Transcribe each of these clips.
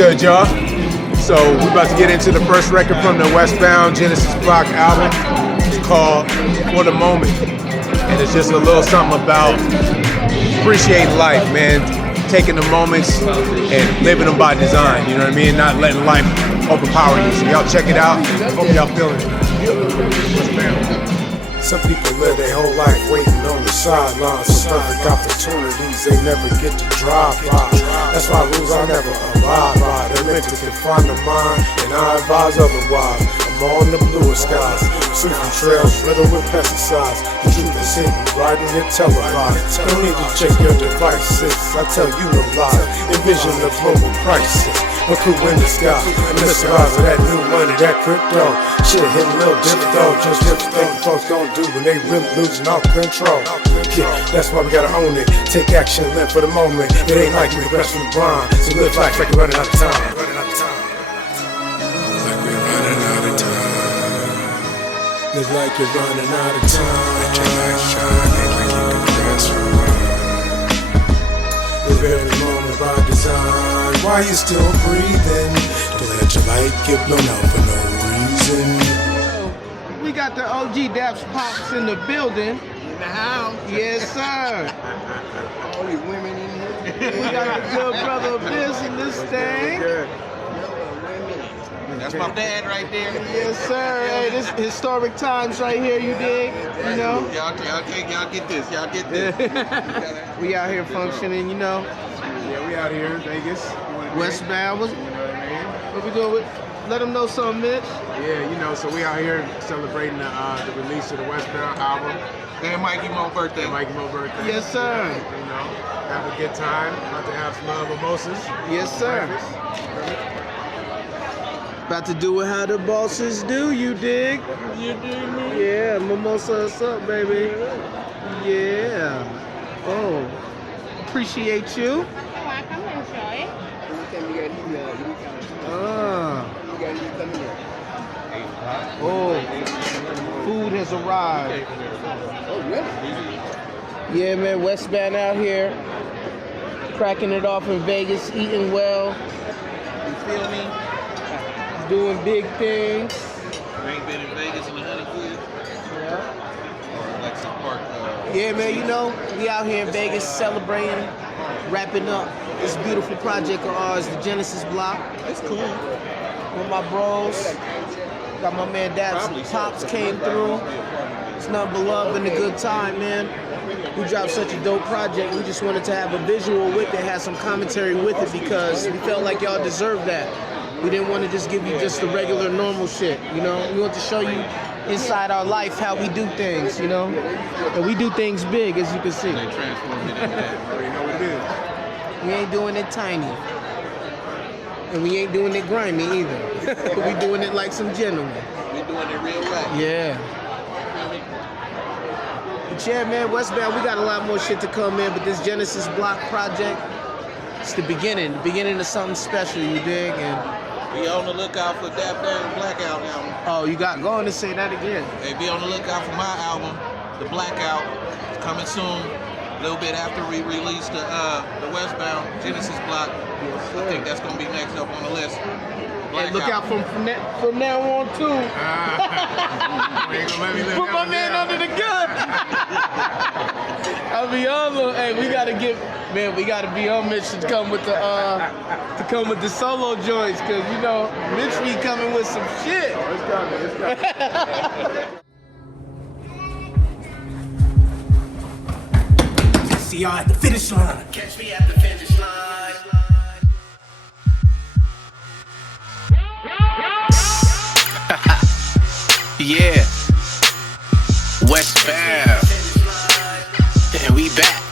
good, y'all? So we're about to get into the first record from the Westbound Genesis Block album. It's called For the Moment. And it's just a little something about appreciating life, man. Taking the moments and living them by design, you know what I mean? Not letting life overpower you. So y'all check it out. Hope y'all feeling it. Some people live their whole life waiting on the sidelines for perfect opportunities they never get to drive by. That's why rules I never abide by. They're meant to confine the mind, and I advise otherwise. I'm on the bluer skies, free from trails riddled with pesticides. The truth is hidden, right in your televised. No need to check your devices, I tell you no lies. Envision the global crisis, a crew in the sky. Mesmerize of that new money, that crypto. Shit hitting a little different though. Just what you think folks gon' do when they really losing all control. Yeah, that's why we gotta own it. Take action, live for the moment. It ain't like we rest from the blind. So live life like we're running out of time. Live like you're running out of time. Let your light shine, ain't like you can press rewind. Live every moment by design. Why you still breathing? Don't let your light get blown out for no reason. We got the OG Daps Pops in the building. In the house. Yes, sir. All these women in here. We got the good brother Biz in this thing. That's my dad right there. Yes, sir. Hey, this historic times right here, you dig? You know? Y'all get this. Y'all get this. We out here functioning, you know. Yeah, we out here in Vegas. Westbound. You know what I mean? What we doing with? Let them know something, Mitch. Yeah, you know, so we out here celebrating the release of the Westbound album. And Mikey Mo birthday. Mikey Mo birthday. Yes, sir. You know, have a good time. About to have some mimosas. Yes, sir. About to do it how the bosses do, you dig? You do me? Yeah, mimosa us up, baby. Yeah. Oh, appreciate you. Welcome, enjoy. Oh, food has arrived. Oh, really? Yeah, man, Westbound out here, cracking it off in Vegas, eating well. You feel me? Doing big things. You ain't been in Vegas in 100 years? Yeah. Or Lexington Park? Yeah, man, you know, we out here in Vegas celebrating, wrapping up this beautiful project of ours, the Genesis Block. It's cool. With my bros. Got my man Dap Pops came through. It's nothing but love and a good time, man. We dropped such a dope project. We just wanted to have a visual with it, have some commentary with it, because we felt like y'all deserved that. We didn't want to just give you just the regular normal shit, you know? We want to show you inside our life how we do things, you know? And we do things big, as you can see. They transformed it into that. You know what it is. We ain't doing it tiny. And we ain't doing it grimy either. We doing it like some gentlemen. We doing it real right. Yeah. But yeah, man, Westbound, we got a lot more shit to come in, but this Genesis Block project, it's the beginning of something special, you dig? And Be on the lookout for Dap Daniel Blackout album. oh, you got, go on and say that again. Hey, be on the lookout for my album, The Blackout. It's coming soon. A little bit after we release the Westbound Genesis Block. I think that's gonna be next up on the list. And look out from now on too. You ain't gonna let me live Put that my one man down. under the gun. I'll be on. Hey, we gotta be on Mitch to come with the solo joints, cause you know Mitch be coming with some shit. It's coming. See y'all at the finish line. Catch me at the finish line. Yeah. Westbound. And we back.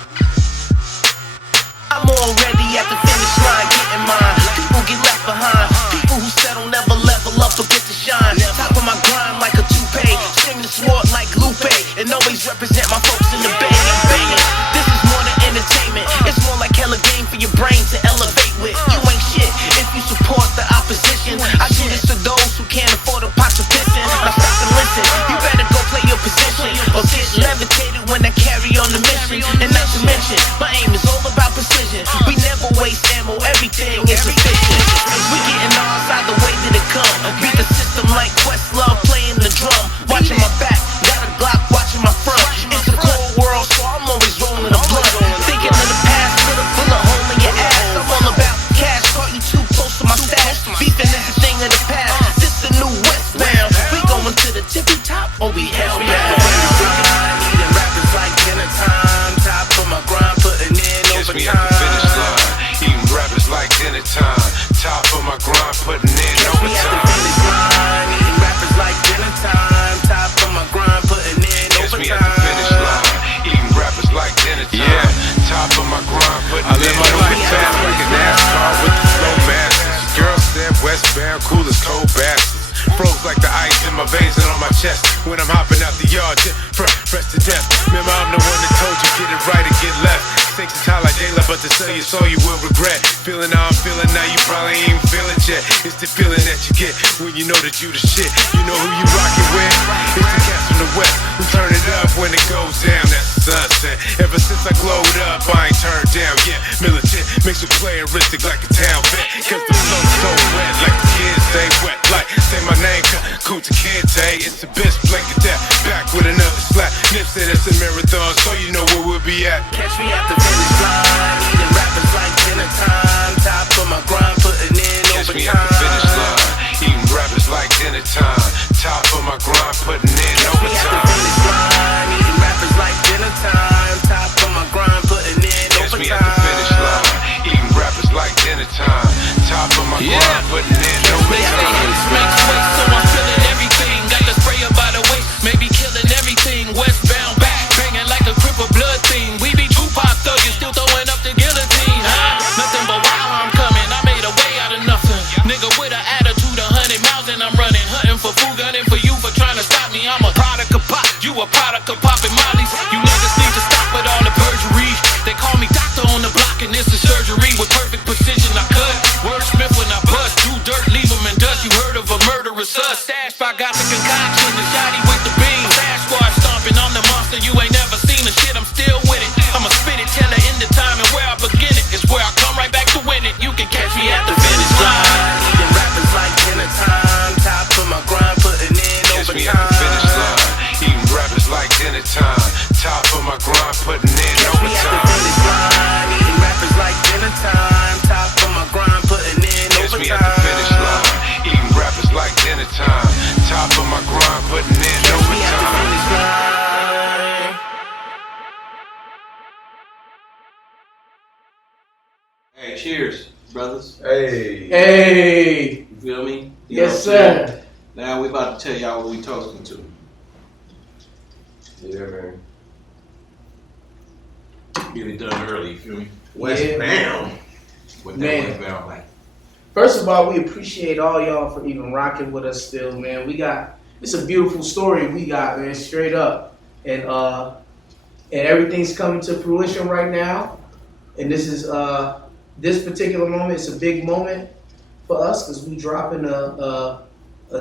I'm already at the finish line, getting mine. People get left behind. People who settle never level up or get to shine. Top of my grind like a toupee. Sing the sword like Lupe. And always represent my folks in the Bay. I'm banging. This is more than entertainment. It's more like hella game for your brain to elevate with. You ain't shit if you support the opposition. I do this to those who can't afford a pot to piss in. Now stop and listen. You better go play your position or get levitated when I carry on the mission. And not to mention, my aim is all about precision. We never waste ammo, everything is efficient. grind, putting in Catch me at the finish line, eating rappers like dinner time. Top of my grind, putting in Catch me at overtime. the finish line, eating rappers like dinner time. Yeah, top of my grind, putting in overtime. Like a NASCAR with the slow masters. Girl said Westbound, cool as cold bastards. Froze like the ice in my veins and on my chest. When I'm hopping out the yard, fresh to death. Remember, I'm the one that told you get it right or get left. Stakes is high like daylight, but to sell you so you will regret. Feeling how I'm feeling now, you probably ain't even feel it yet. It's the feeling that you get when you know that you the shit. You know who you rockin' with? It's the cats from the west who turn it up when it goes down. That's the sunset. Ever since I glowed up, I ain't turned down yet. Militant makes me playaristic like a town vet. Cause the flow's so wet, like the kids say wet. Like say my name, Kunta Kinte. It's the best blanket that back with another slap. Nip said it's a marathon, so you know where we'll be at. Catch me at the finish line, eating rappers like dinner time. Top of my grind, putting in Catch me overtime. at the finish line, eating rappers like dinner time. Top of my grind, putting in Catch me at the overtime. finish line, eating rappers like dinner time. Top of my grind, putting in Catch me at the finish overtime. line, eating rappers like dinner time. Top of my grind, putting in overtime. Makes way, so I'm feeling everything. Got the sprayer by the way, maybe killing everything. Westbound back, banging like a cripple blood thing. We be Tupac thugging, still throwing up the guillotine, huh? Nothing but wow, I'm coming. I made a way out of nothing. Nigga with an attitude, 100 miles and I'm running. Hunting for food, gunning for you for trying to stop me. I'm a product of pop, you a product of popping mollies. You niggas need to stop with all the perjury. They call me doctor on the block and this is surgery. With perfect precision I cut. Wordsmith when I bust. Do dirt, leave them in dust. You heard of a murderous us. Stash spot got the concoction. The shotty with the beam. Fast squad stomping on the monster. You ain't never seen the shit. I'm still with it. I'ma spit it, tell it in the time. And where I begin it is where I come right back to win it. You can catch me at the finish line. Eating rappers like dinner time. Top of my grind, putting in Catch me at the finish overtime. line, eating rappers like dinner time. Top of my grind, putting in Catch me at the overtime. finish line, eating rappers like dinner time. Top of my grind, putting in Catch me at the finish overtime. line, eating rappers like dinner time. Top of my grind, putting in Catch me at the overtime. finish line. Hey, cheers, brothers. Hey. Hey, You feel me? yes sir. Now we about to tell y'all what we toasting to. Yeah, man. Get it done early, you feel me? Westbound. What Man. that Westbound like? First of all, we appreciate all y'all for even rocking with us still, man. It's a beautiful story we got, man, straight up. And everything's coming to fruition right now. And this is this particular moment, it's a big moment for us because we dropping a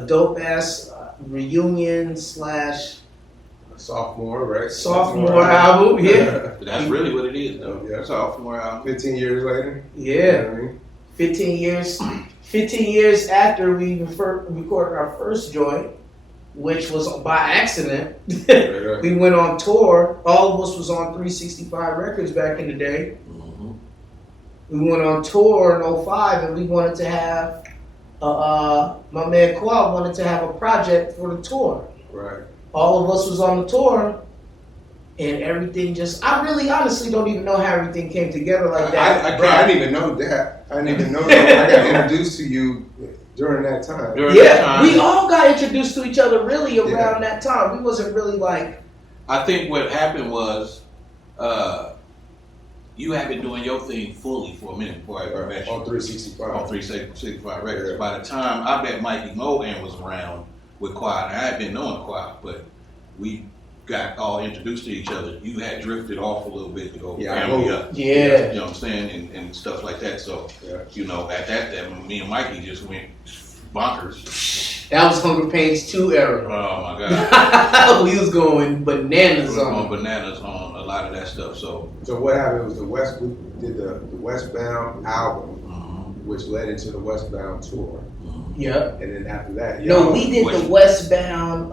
dope ass reunion / Sophomore, right? sophomore album. Yeah. But that's really what it is, though. Yeah. Sophomore album. 15 years later. Yeah. You know what I mean? 15 years after we recorded our first joint, which was by accident. We went on tour. All of us was on 365 Records back in the day. Mm-hmm. We went on tour in 05 and we wanted to have, my man Qual wanted to have a project for the tour. Right. All of us was on the tour and everything just, I really honestly don't even know how everything came together like that. I didn't even know that. I didn't even know that. I got introduced to you during that time. During that Yeah, time, we all got introduced to each other really around that time. We wasn't really like, I think what happened was, you had been doing your thing fully for a minute before I met you. On 365. On 365 Records. Yeah. By the time I bet Mikey Mo was around with Quad, I had been knowing Quad, but we got all introduced to each other. You had drifted off a little bit to go family up. yeah. You know what I'm saying? And stuff like that. So, you know, at that, me and Mikey just went bonkers. That was Hunger Pains 2 era. Oh my God. We was going We bananas were on going it. bananas on a lot of that stuff. So, what happened was we did the Westbound album, which led into the Westbound tour. Yep. And then after that, No, we did the Westbound,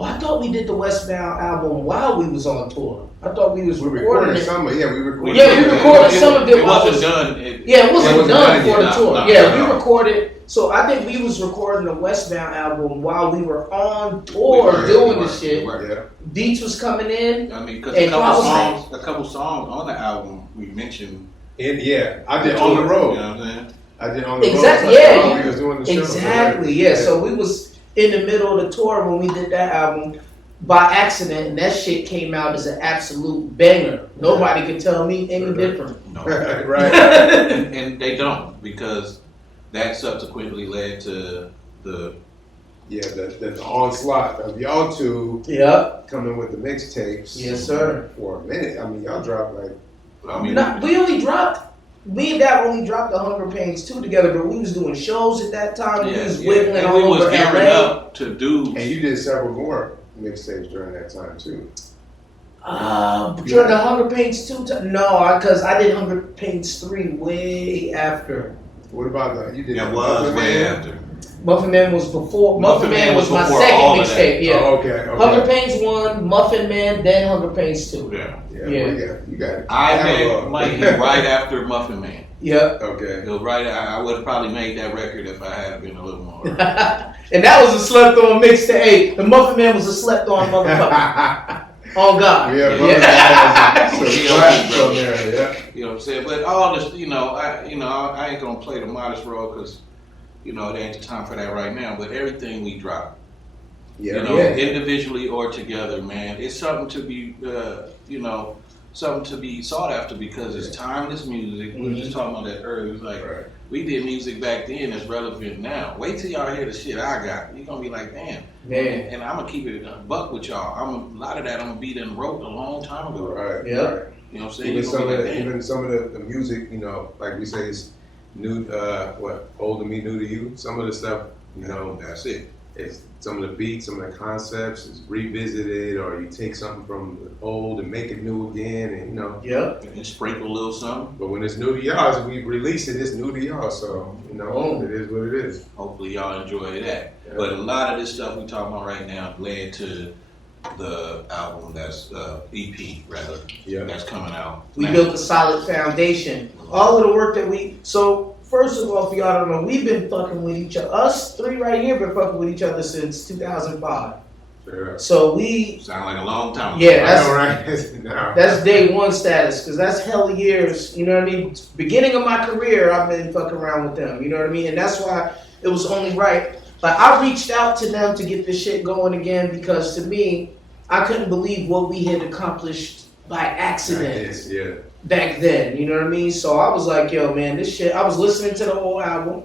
I thought we did the Westbound album while we was on tour. I thought we was recording it. some. Yeah, we recorded. Yeah, we recorded some of it. It wasn't done. It wasn't done for the tour. No. We recorded. So I think we was recording the Westbound album while we were on tour doing the shit. Yeah. Beats was coming in. I mean, because And a couple songs on the album we mentioned. I did On the Road. You know what I'm saying? I did on the Exactly. road. Yeah. We was doing the show. Exactly. Yeah. So we was in the middle of the tour when we did that album by accident, and that shit came out as an absolute banger. Nobody could tell me any different. No. Right. And they don't, because that subsequently led to the the onslaught of y'all two Yep. coming with the mixtapes. Yes, sir. For a minute. I mean, y'all dropped like. I mean, We only dropped. Me and Dap only dropped the Hunger Pains 2 together, but we was doing shows at that time. We was whittling and all we was over gearing LA. up to do. And you did several more mixtapes during that time too. During the Hunger Pains 2, no, because I did Hunger Pains 3 way after. What about that? You did It that was Muffin way Man? after. Muffin Man was before. Muffin Man was my before second all of that. mixtape. Yeah. Oh, okay. Hunger Pains 1, Muffin Man, then Hunger Pains 2. Yeah. Yeah. Yeah. Well, you got it. I Catalog. met Mikey right after Muffin Man. Yep. Okay. It was right. I would have probably made that record if I had been a little more. And that was a slept on mixtape. Hey, the Muffin Man was a slept on motherfucker. On God. Yeah, Yeah. so Yeah. claps on there, yeah. You know what I'm saying? But all this, I ain't gonna play the modest role because, it ain't the time for that right now. But everything we drop, Yeah. individually or together, man, it's something to be, something to be sought after because it's timeless music. We were just talking about that earlier. It was like, Right. we did music back then that's relevant now. Wait till y'all hear the shit I got. You're gonna be like, damn. Man. And I'm gonna keep it a buck with y'all. A lot of that I'm gonna be done wrote a long time ago. Right. Yeah. Right. You know what I'm saying? Even You're some gonna of be the, like, damn. even some of the music, like we say, is new. Old to me, new to you. Some of the stuff, That's it. it's some of the beats, some of the concepts is revisited, or you take something from the old and make it new again, and Yep. And sprinkle a little something. But when it's new to y'all, as we release it, it's new to y'all. So Oh. it is what it is. Hopefully y'all enjoy that. Yeah. But a lot of this stuff we talking about right now led to the album that's EP rather. Yeah. That's coming out. We now. built a solid foundation. All of the work that so first of all, if y'all don't know, we've been fucking with each other. Us three right here been fucking with each other since 2005. Sure. So we, Sound like a long time ago. Yeah, I know, right? No. that's day one status, because that's hell years, you know what I mean? Beginning of my career, I've been fucking around with them, you know what I mean? And that's why it was only right. Like, I reached out to them to get this shit going again, because to me, I couldn't believe what we had accomplished by accident. Yeah. Back then, you know what I mean? So I was like, yo, man, this shit, I was listening to the whole album,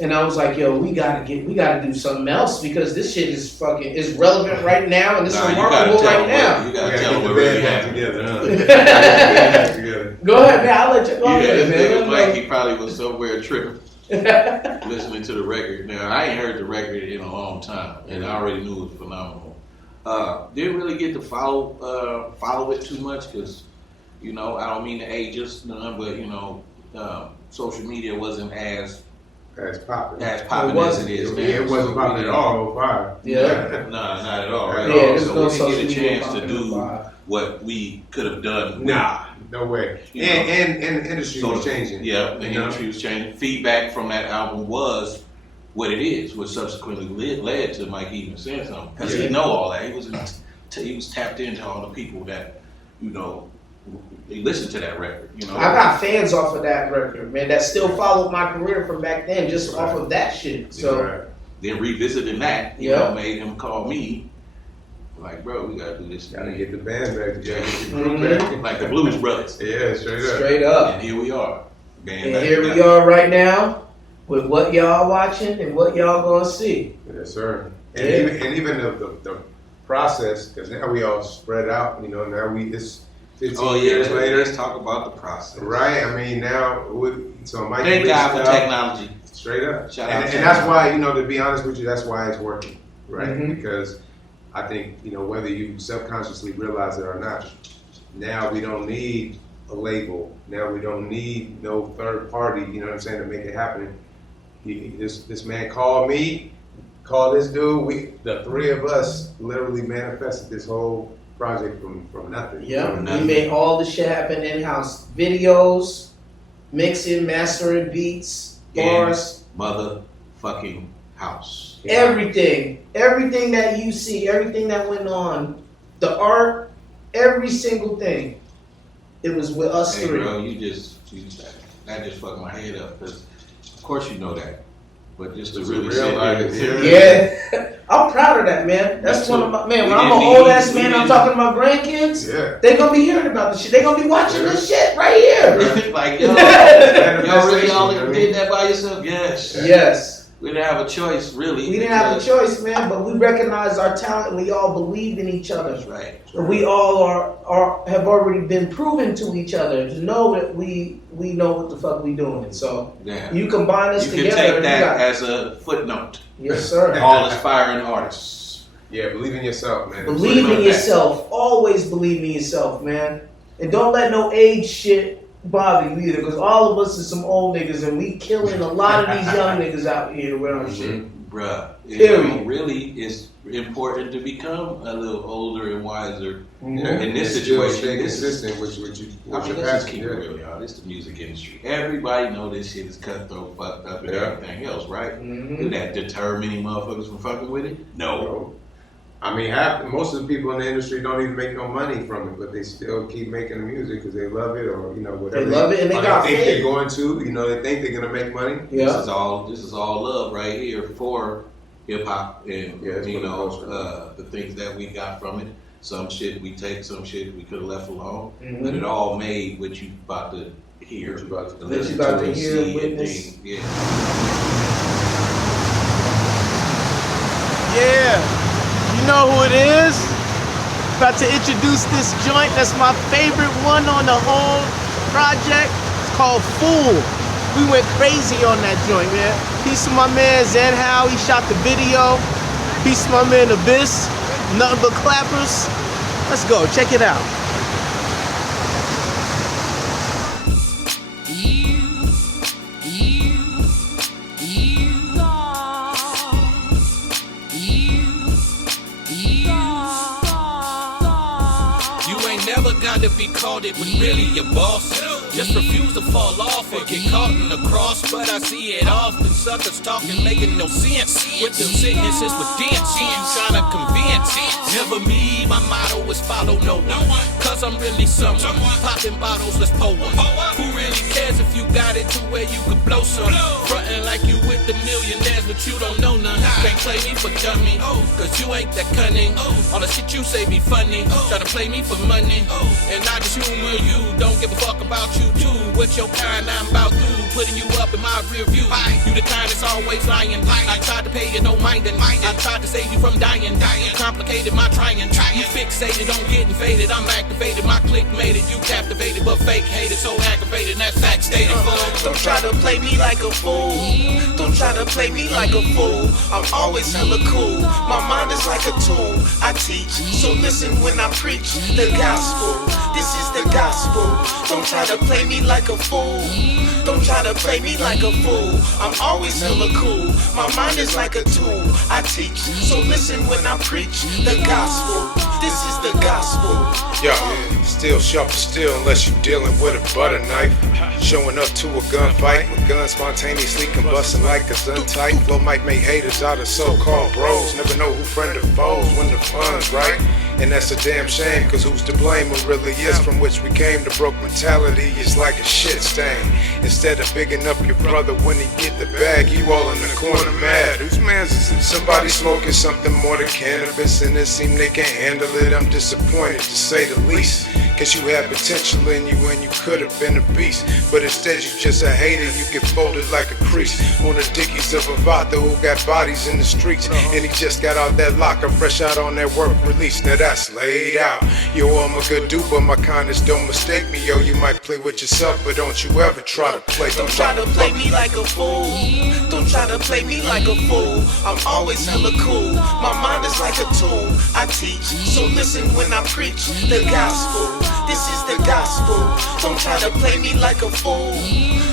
and I was like, yo, we gotta do something else, because this shit is relevant right now, and it's remarkable right now. You gotta tell get them the what really band back happened. together, huh? Get the band back together. Go ahead, man, I'll let you go ahead, This man. Mikey probably was somewhere tripping, listening to the record. Now, I ain't heard the record in a long time, and I already knew it was phenomenal. Didn't really get to follow it too much, because I don't mean to age us none, but social media wasn't as popping. popping as it is now. It wasn't popping at all. 05. Yeah. No, not at all. Right? Yeah, there's no So we social didn't get a media chance to popping do at 05. what we could have done. Nah, no way. And the industry was changing. Yeah, the industry was changing. Feedback from that album was what it is, which subsequently led to Mike even saying something, because he know all that. He was tapped into all the people that they listened to that record. I got fans off of that record, man, that still followed my career from back then, just off of that shit. So then revisiting that, made him call me. Like, bro, we gotta do this. Gotta get the band back together. Get the Mhm. group back. Like the Blues Brothers. Yeah, straight up. straight up. And here we are. Band And back here we together. are right now with what y'all watching and what y'all gonna see. Yes, sir. And Yeah. even the process, because now we all spread out. Now it's 15 years later. Let's talk about the process. Right. I mean, now so Mike. Thank God for technology. Straight up. Shout out to And that's why, to be honest with you, that's why it's working, right? Mhm. Because I think, whether you subconsciously realize it or not, now we don't need a label. Now we don't need no third party, you know what I'm saying, to make it happen. This man called me, called this dude. The three of us literally manifested this whole project from nothing. Yeah, From we nothing. made all the shit happen in-house. Videos, mixing, mastering, beats, bars, Motherfucking house. everything that you see, everything that went on, the art, every single thing. It was with us Hey, three. bro, that just fucked my head up, because course you know that. But just to Just really realize sit it. Yeah. I'm proud of that, man. That's one of my, man, when I'm an old ass man, I'm talking to my grandkids, they gonna be hearing about this shit. They gonna be watching this shit right here. Like, y'all really all did that by yourself? Yes. Yes. We didn't have a choice, really. We didn't have a choice, man, but we recognize our talent and we all believe in each other. That's right. We all have already been proven to each other to know that we know what the fuck we doing. So you combine us together. You can take that as a footnote. Yes, sir. All aspiring artists. Yeah, believe in yourself, man. Believe in yourself. Always believe in yourself, man. And don't let no age shit bother you either, because all of us is some old niggas and we killing a lot of these young niggas out here with our shit. Bruh. Really, it's important to become a little older and wiser. In this situation, stay consistent with you. Let's just keep it real, y'all. This is the music industry. Everybody know this shit is cutthroat, fucked up, and everything else, right? Did that deter many motherfuckers from fucking with it? No. I mean, most of the people in the industry don't even make no money from it, but they still keep making the music because they love it, or whatever. They love it, and they got think they're going to. They think they're gonna make money. Yeah. This is all love right here for hip hop and the things that we got from it. Some shit we take, some shit we could have left alone, but it all made what you about to hear. What you about to hear and witness. Yeah. You know who it is? About to introduce this joint. That's my favorite one on the whole project. It's called Fool. We went crazy on that joint, man. Peace to my man Zen How. He shot the video. Peace to my man Abyss. Nothing but clappers. Let's go. Check it out. To be called it when really your boss. Just refuse to fall off or get caught in the cross. But I see it often, suckers talking, making no sense. With them sicknesses with dents, trying to convince. Never me, my motto is follow no one. Cause I'm really someone. Popping bottles, let's pour one. Who really cares if you got it to where you could blow some? Frontin' like you with the millionaires, but you don't know none. Can't play me for dummy, cause you ain't that cunning. All the shit you say be funny. Try to play me for money. And I just humor you, don't give a fuck about you too. With your kind, I'm about through, putting you up in my rear view. You the kind that's always lying. I tried to pay you no mindin'. I tried to save you from dying. You complicated my trying. You fixated on getting faded. I'm activated, my click made it. You captivated, but fake hated, so aggravated. That fact stated. Don't try to play me like a fool. Don't try to play me like a fool. I'm always hella cool. My mind is like a tool. I teach, so listen when I preach the gospel. This is the gospel. Don't try to play me like a fool. Don't try to play me like a fool. I'm always hella cool. My mind is like a tool. I teach, so listen when I preach the gospel. This is the gospel. Yo, still sharp still unless you dealing with a butter knife. Showing up to a gunfight with guns spontaneously combusting like a untight. Flow might make haters out of so-called bros. Never know who friend or foes when the fun's right. And that's a damn shame, cause who's to blame? It really is from which we came. The broke mentality is like a shit stain. Instead of bigging up your brother when he get the bag, you all in the corner mad. Whose man's is it? Somebody smoking something more than cannabis, and it seem they can't handle it. I'm disappointed to say the least. Cause you had potential in you and you could have been a beast. But instead you just a hater, you get folded like a crease on the dickies of a Vata who got bodies in the streets. And he just got out that locker, fresh out on that work release. Now that's laid out. Yo, I'm a good dude, but my kindness don't mistake me. Yo, you might play with yourself, but don't you ever try to play. Don't try to play me like a fool. Don't try to play me like a fool. I'm always hella cool. My mind is like a tool. I teach, so listen when I preach the gospel. This is the gospel. Don't try to play me like a fool.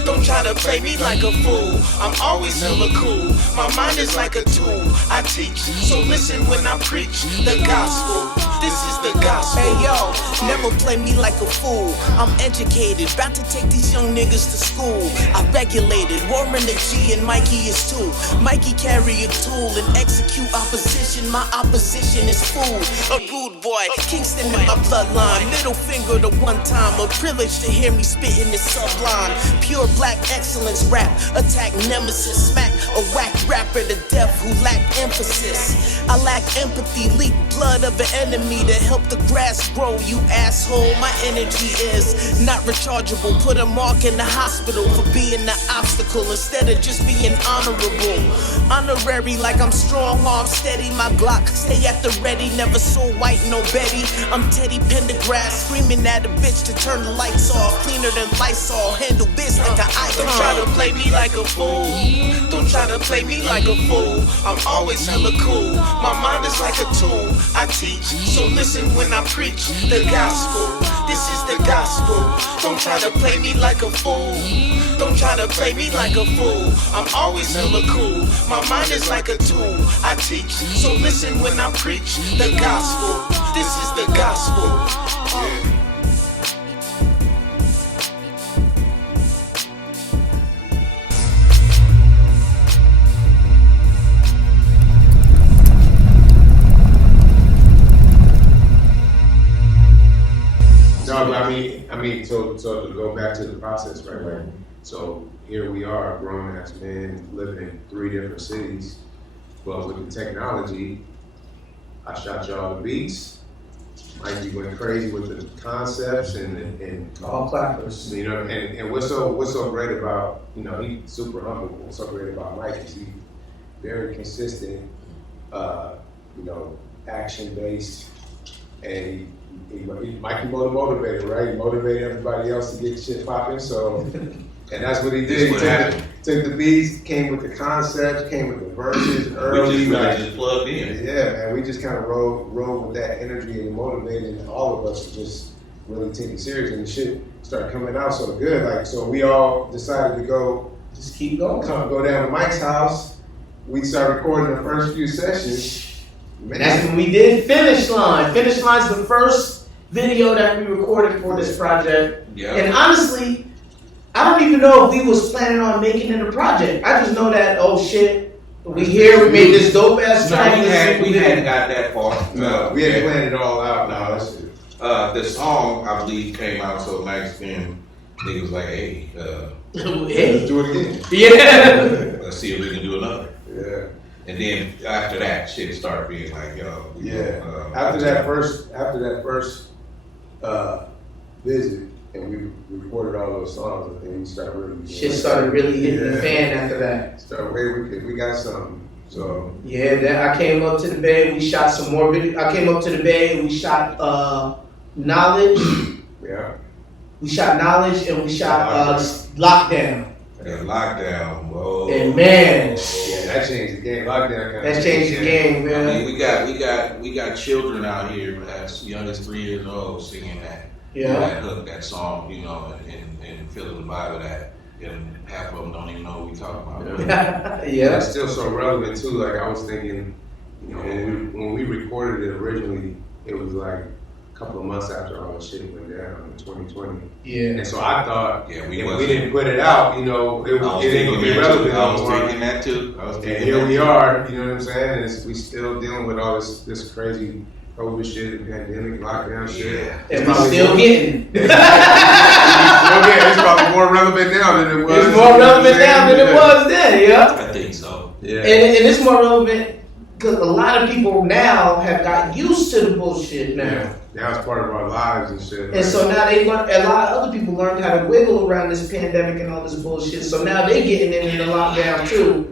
Don't try to play me like a fool. I'm always hella cool. My mind is like a tool. I teach, so listen when I preach the gospel. This is the gospel. Hey yo, never play me like a fool. I'm educated, about to take these young niggas to school. I regulated, Warren the G and Mikey is too. Mikey carry a tool and execute opposition. My opposition is food. A rude boy, Kingston in my bloodline. Middle finger finger the one time. A privilege to hear me spitting this sublime. Pure black excellence rap. Attack nemesis. Smack a whack rapper to death who lack emphasis. I lack empathy. Leak blood of an enemy to help the grass grow. You asshole. My energy is not rechargeable. Put a mark in the hospital for being the obstacle instead of just being honorable. Honorary like I'm strong arm steady. My Glock stay at the ready. Never so white, no Betty. I'm Teddy Pendergrass screaming at a bitch to turn the lights off. Cleaner than Lysol. Handle biz like an icon. Don't try to play me like a fool. Don't try to play me like a fool. I'm always hella cool. My mind is like a tool. I teach, so listen when I preach the gospel. This is the gospel. Don't try to play me like a fool. Don't try to play me like a fool. I'm always hella cool. My mind is like a tool. I teach, so listen when I preach the gospel. This is the gospel. Yeah. No, I mean, so to go back to the process, right? So here we are, grown ass men living in 3 different cities, but with the technology, I shot y'all the beats. Mikey went crazy with the concepts and All clappers. you know, and what's so great about, you know, he's super humble. What's so great about Mike is he's very consistent, you know, action based, and Mikey Mo the motivator, right? He motivated everybody else to get shit popping. So, and that's what he did. He took the beats, came with the concepts, came with the verses early. We just plugged in. Yeah, man. We just kind of rode with that energy and motivated all of us to just really take it serious. And the shit started coming out so good. Like, so we all decided to go, Just keep going. go down to Mike's house. We started recording the first few sessions. Man. That's when we did Finishline. Finishline's the first video that we recorded for this project. Yeah. And honestly, I don't even know if we was planning on making it a project. I just know that, oh shit, we here, we made this dope ass track. We hadn't got that far. No, we hadn't planned it all out. No, that's it. The song, I believe, came out so nice then. Niggas was like, hey, Let's do it again. Yeah. let's see if we can do another. Yeah. And then after that, shit started being like, yo. After that first visit, and we recorded all those songs, I think we started really. Shit started really hitting the fan after that. We got something. So Yeah, then I came up to the Bay, we shot some more video. I came up to the Bay and we shot Knowledge. yeah. We shot Knowledge and we shot Lockdown. Yeah, Lockdown, whoa. And man, Yeah, that changed the game. Lockdown kind of that changed the game, I man. mean, we got children out here as young as 3 years old singing that. Yeah. That hook, that song, you know, and feeling the vibe of that. And half of them don't even know what we talking about. Yeah. It's still so relevant too. Like I was thinking, you know, when we recorded it originally, it was like a couple of months after all the shit went down in 2020. Yeah. And so I thought, Yeah, if we didn't put it out, you know, it ain't gonna be relevant I was no more. thinking that too. And here we are, you know what I'm saying? And we still dealing with all this crazy COVID shit, and pandemic, lockdown shit. Yeah. And we're still getting. It's probably more relevant now than it was. It's more relevant now than it was then, yeah. I think so. Yeah. And it's more relevant because a lot of people now have got used to the bullshit now. Yeah. Now it's part of our lives and shit. And so now they learn, a lot of other people learned how to wiggle around this pandemic and all this bullshit. So now they getting in the lockdown too.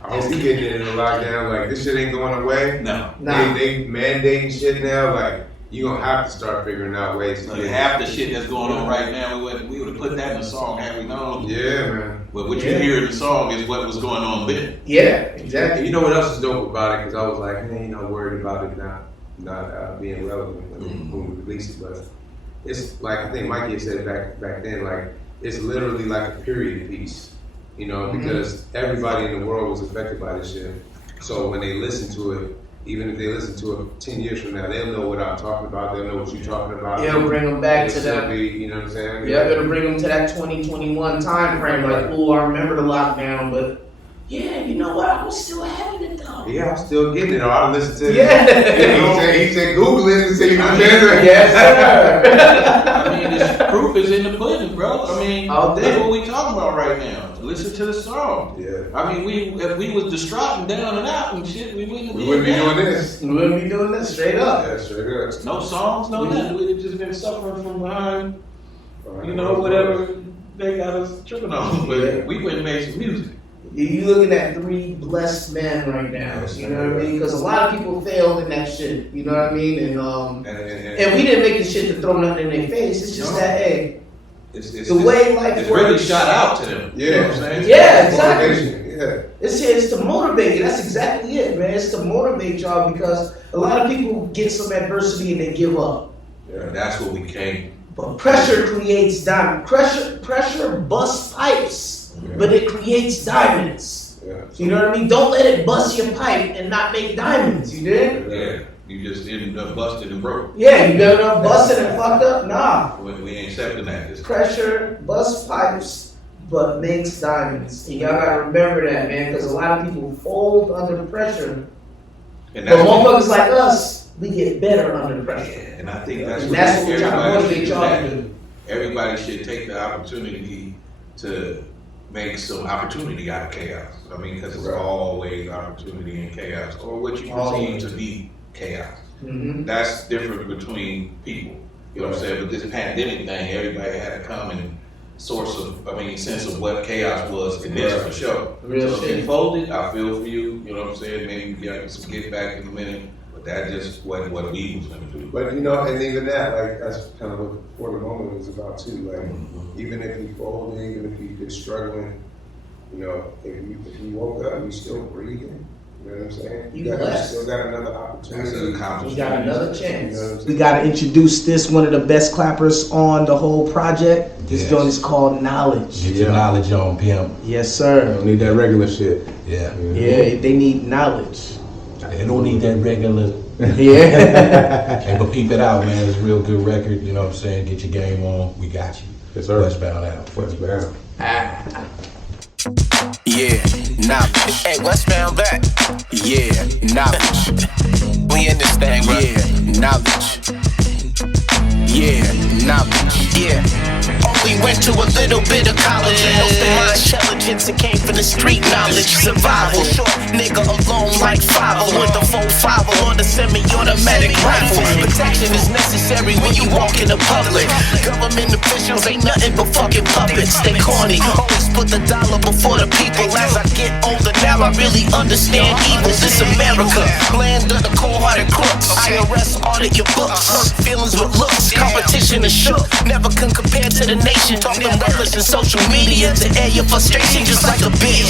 I hope we getting in the lockdown. Like, this shit ain't going away. No. Nah. They mandating shit now. Like, you gonna have to start figuring out ways to Like half the shit that's going on right now, we would have put that in the song had we known. Yeah, man. But what you hear in the song is what was going on then. Yeah, And exactly. you know what else is dope about it? Because I was like, man, I'm worried about it not being relevant when we release it. But it's like, I think Mikey had said back then, like, it's literally like a period piece. You know, because everybody in the world was affected by this shit. So when they listen to it, even if they listen to it 10 years from now, they'll know what I'm talking about. They'll know what you're talking about. It'll bring them back to that. You know what I'm saying? Yeah, it'll bring them to that 2021 time frame. Like, oh, I remember the lockdown, but Yeah, you know what? I was still ahead of it though. Yeah, I'm still getting it. I listen to it. Yeah. He said Google it and say you know better. Yes, sir. I mean, this proof is in the pudding, bro. I mean, All day. that's what we talking about right now. Listen to the song. Yeah. I mean, if we was distraught and down and out and shit, we wouldn't We wouldn't be doing this. We wouldn't be doing this straight up. Yeah, straight up. No songs, no nothing. We'd have just been suffering from behind, you know, whatever they got us tripping on. But we wouldn't make some music. You looking at 3 blessed men right now, you know what I mean? Because a lot of people failed in that shit, you know what I mean? And we didn't make the shit to throw nothing in their face. It's just that, hey, the way life it's works. really shout out to them. Yeah. You know what I'm saying? Yeah, exactly. Yeah. It's to motivate you. That's exactly it, man. It's to motivate y'all because a lot of people get some adversity and they give up. And that's what we came. But pressure creates diamond. Pressure busts pipes. But it creates diamonds. Yeah. You know what I mean? Don't let it bust your pipe and not make diamonds. You did? Yeah. You just ended up busted and broke. Yeah, you ended up busted and fucked up? Nah. We ain't accepting that. It's Pressure busts pipes, but makes diamonds. And y'all gotta remember that, man, because a lot of people fold under pressure. And But motherfuckers like us, we get better under pressure. Yeah, and I think that's And what, that's what we're trying to everybody motivate should y'all to do. do. Everybody should take the opportunity to make some opportunity out of chaos. I mean, because there's always opportunity in chaos, or what you perceive to be chaos. Mm-hmm. That's different between people. You know what I'm saying? But this pandemic thing, everybody had a common sense of what chaos was in this for sure. Real so shit. if it folded, I feel for you. You know what I'm saying? Maybe we got some get back in a minute, but that just wasn't what we was going to do. But you know, and even that, like that's kind of what For the Moment was about too. Like even if you folded, even if you just struggling, you know, if you woke up, you still breathing. You know what I'm saying? You still got another opportunity. We got another chance. You know what I'm We saying? got to introduce this, one of the best clappers on the whole project. This Yes. joint is called Knowledge. Get your knowledge on, pimp. Yes, sir. Don't need that regular shit. Yeah. Yeah, they need knowledge. They don't need that regular. Yeah. Hey, but peep it out, man. It's a real good record. You know what I'm saying? Get your game on. We got you. Yes, sir. Westbound out. Westbound. Yeah, knowledge. Hey, Westbound back. Yeah, knowledge. We in this thing, bro. Yeah, knowledge. Yeah, knowledge. Yeah. Only went to a little bit of college. Most of my intelligence it came from the street knowledge. Survival. Short nigga alone like 5 with the 4-5 on the semi-automatic rifle. Protection is necessary when you walk in the public. Government officials ain't nothing but fucking puppets. They corny. Always put the dollar before the people. As I get older now, I really understand evil. This America, land of the cold-hearted crooks. IRS audit your books. Hurt feelings with looks. Competition is shook. Never can compare to the nation. Talking reckless in social media to air your frustration just like a bitch.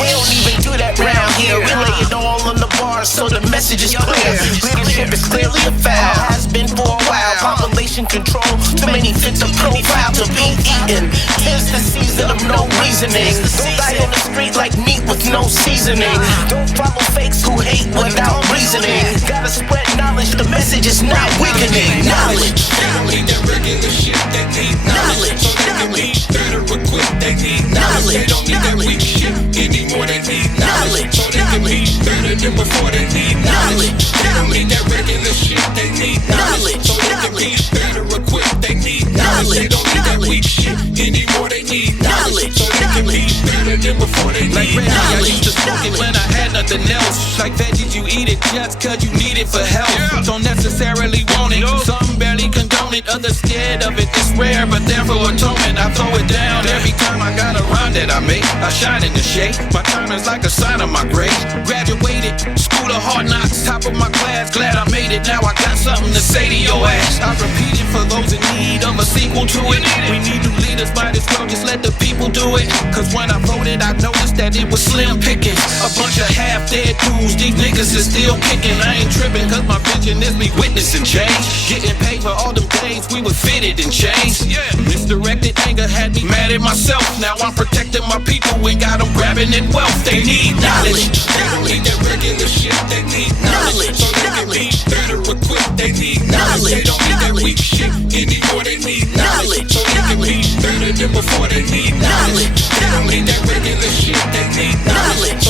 We don't even do that round here. We lay it all on the bar so the message is clear. Leadership is clearly a foul. Has been for a while. Population control. Too many fit the profile to be eaten. Tis the season of no reasoning. Don't die on the street like meat with no seasoning. Don't follow fakes who hate without reasoning. Gotta spread knowledge. The message is not weakening. Knowledge. Need that regular shit, they need knowledge. So they can be better equipped, they need knowledge. They don't need that weak shit anymore, they need knowledge. So they can be better than before, they need knowledge. They don't need that regular shit, they need knowledge. So they can be better equipped, they need knowledge. They don't need that weak shit anymore, they need knowledge. So they can be better than before, they need knowledge. I used to smoke it when I had nothing else. Like veggies, you eat it just cause you need it for health. Don't necessarily want it, some barely condone it. Others scared of it, it's rare, but therefore atonement. I throw it down every time I got a rhyme that I make. I shine in the shade, my time is like a sign of my grade. Graduated, school of hard knocks, top of my class, glad I made it. Now I got something to say to your ass. I repeat it for those in need of a sequel to it. We need new leaders by this world, just let the people do it. Cause when I voted, I noticed that it was slim pickings. A bunch of half-dead dudes, these niggas is still kicking. I ain't tripping, cause my vision is me witnessing change. Getting paid for all them days we was fitted in chains. Misdirected anger had me mad at myself. Now I'm protecting my people and got them grabbing at wealth. They need knowledge. They don't need that regular shit, they need knowledge. So they can be better equipped, they need knowledge. They don't need that weak shit anymore, they need knowledge. So they can be better than before, they need knowledge. They don't need that regular shit, they need knowledge. So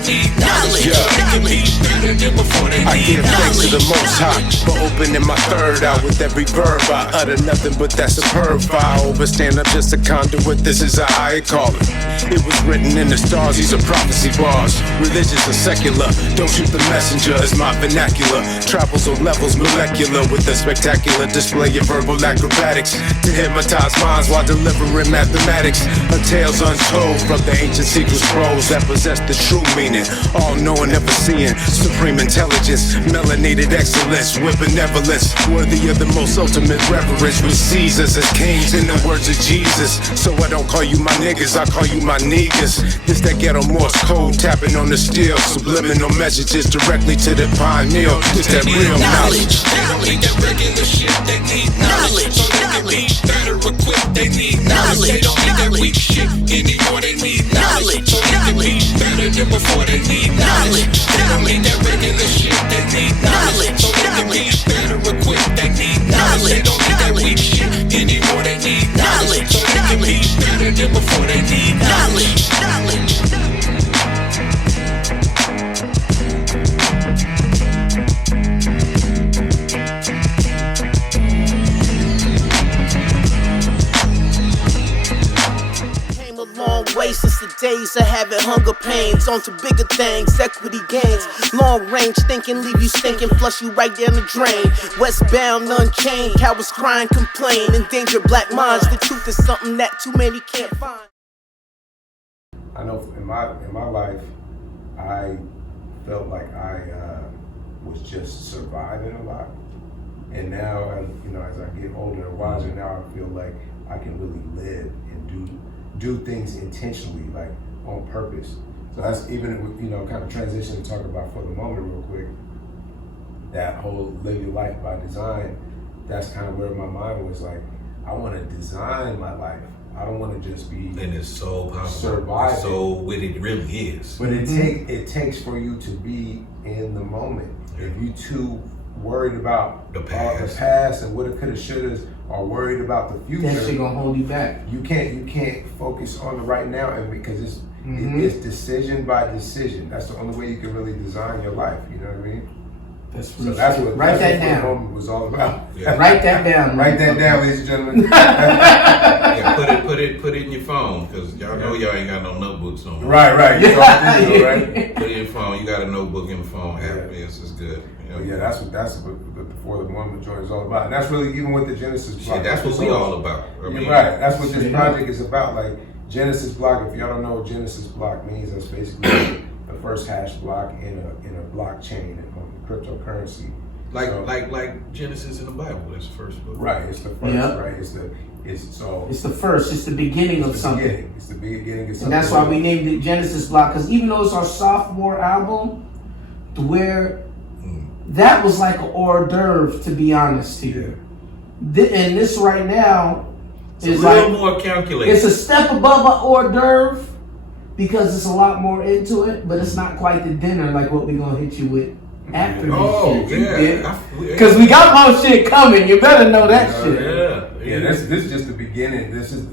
don't need knowledge. They can be better than before they I need give thanks to the knowledge. Most High for opening my third eye. With every verb I utter nothing but that superb fire. Overstand I'm just a conduit, this is a higher calling. It was written in the stars, these are prophecy bars. Religious or secular, don't shoot the messenger is my vernacular. Travels on levels molecular with a spectacular display of verbal acrobatics to hypnotize minds while delivering mathematics. A tales untold from the ancient secret scrolls that possess the true meaning. All knowing, never seeing, supreme intelligence, melanated excellence with benevolence, worthy of the most ultimate reverence. We seize us as kings in the words of Jesus. So I don't call you my niggas, I call you my niggas. This that ghetto Morse code tapping on the steel, subliminal messages directly to the pioneer. This that real knowledge. They don't need that regular shit, they need knowledge. So they can be better equipped, they need knowledge. They don't need that weak shit anymore, they need knowledge. So they can be better than before, they need knowledge. They don't need that regular shit, they need knowledge. So they can be better equipped, they need knowledge. They don't need that weak shit anymore, they need knowledge. So they can be better than before, they need knowledge. Long way since the days of having hunger pains. On to bigger things, equity gains. Long range thinking, leave you stinking, flush you right down the drain. Westbound, unchained, cowards crying, complain. Endanger black minds, the truth is something that too many can't find. I know in my life, I felt like I was just surviving a lot. And now, as I get older and wiser, now I feel like I can really live and do things intentionally, like on purpose. So that's even, kind of transition to talk about for the moment real quick, that whole live your life by design, that's kind of where my mind was like, I want to design my life. I don't want to just be And it's so powerful. surviving. It's so what it really is. But it takes for you to be in the moment. If you too worried about The past. the past and what it coulda, shoulda, or worried about the future, That shit gonna hold you back. you can't focus on the right now, and because it's decision by decision. That's the only way you can really design your life. You know what I mean? That's So that's what Write that's that what down. the moment was all about. Yeah. Write that down. Write that down, ladies and gentlemen. Yeah, put it in your phone, because y'all know y'all ain't got no notebooks no more. right. You know, digital, right? Put it in your phone. You got a notebook in the phone. Yes, it's good. Yeah, that's what the For the Moment joint is all about, and that's really even with the Genesis Block. Shit, that's what we all about. You're right. That's what this project is about. Like Genesis Block. If y'all don't know what Genesis Block means, that's basically the first hash block in a blockchain on cryptocurrency. Like Genesis in the Bible. That's the first book. Right. It's the first. Yeah. Right. It's the first. It's the beginning of something. It's the beginning of something. And that's why we named it Genesis Block, because even though it's our sophomore album, where that was like an hors d'oeuvre, to be honest to you. And this right now is a little more calculated. It's a step above an hors d'oeuvre because it's a lot more into it, but it's not quite the dinner like what we're gonna hit you with after this shit. Because we got more shit coming. You better know that shit. Yeah. This is just the beginning. This is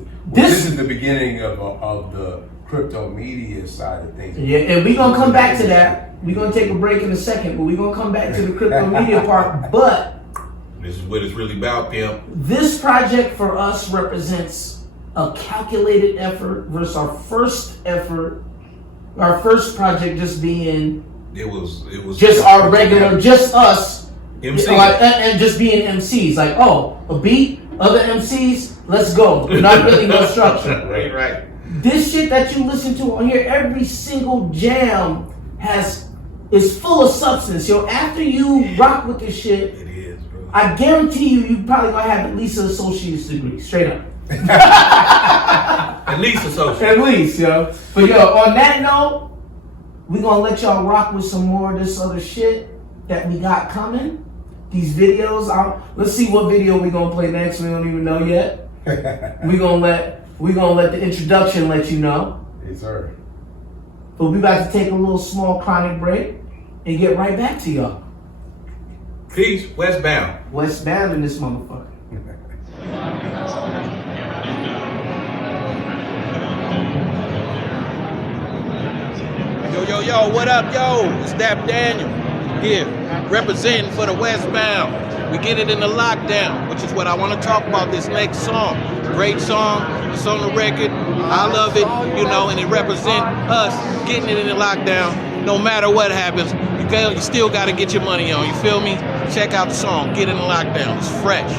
the beginning of the crypto media side of things. Yeah, and we're gonna come back to that. We're gonna take a break in a second, but we're gonna come back to the crypto media part. But this is what it's really about, pimp. This project for us represents a calculated effort versus our first effort. Our first project just being it was just our regular, just us, MC. and just being MCs. Like, oh, a beat, other MCs, let's go. Not really no structure. Right. This shit that you listen to on here, every single jam is full of substance. Yo, after you rock with this shit, It is, bro. I guarantee you probably gonna have at least an associate's degree, straight up. At least associate. At least, yo. But yo, on that note, we gonna let y'all rock with some more of this other shit that we got coming. These videos out. Let's see what video we gonna play next. We don't even know yet. we gonna let the introduction let you know. Yes, sir. But we about to take a little small chronic break and get right back to y'all. Peace. Westbound. Westbound in this motherfucker. Yo, what up, yo? It's Dap Daniel here, representing for the Westbound. We get it in the lockdown, which is what I want to talk about this next song. Great song, it's on the record. I love it, you know, and it represents us getting it in the lockdown. No matter what happens, you still got to get your money on, you feel me? Check out the song, Get in the Lockdown, it's fresh.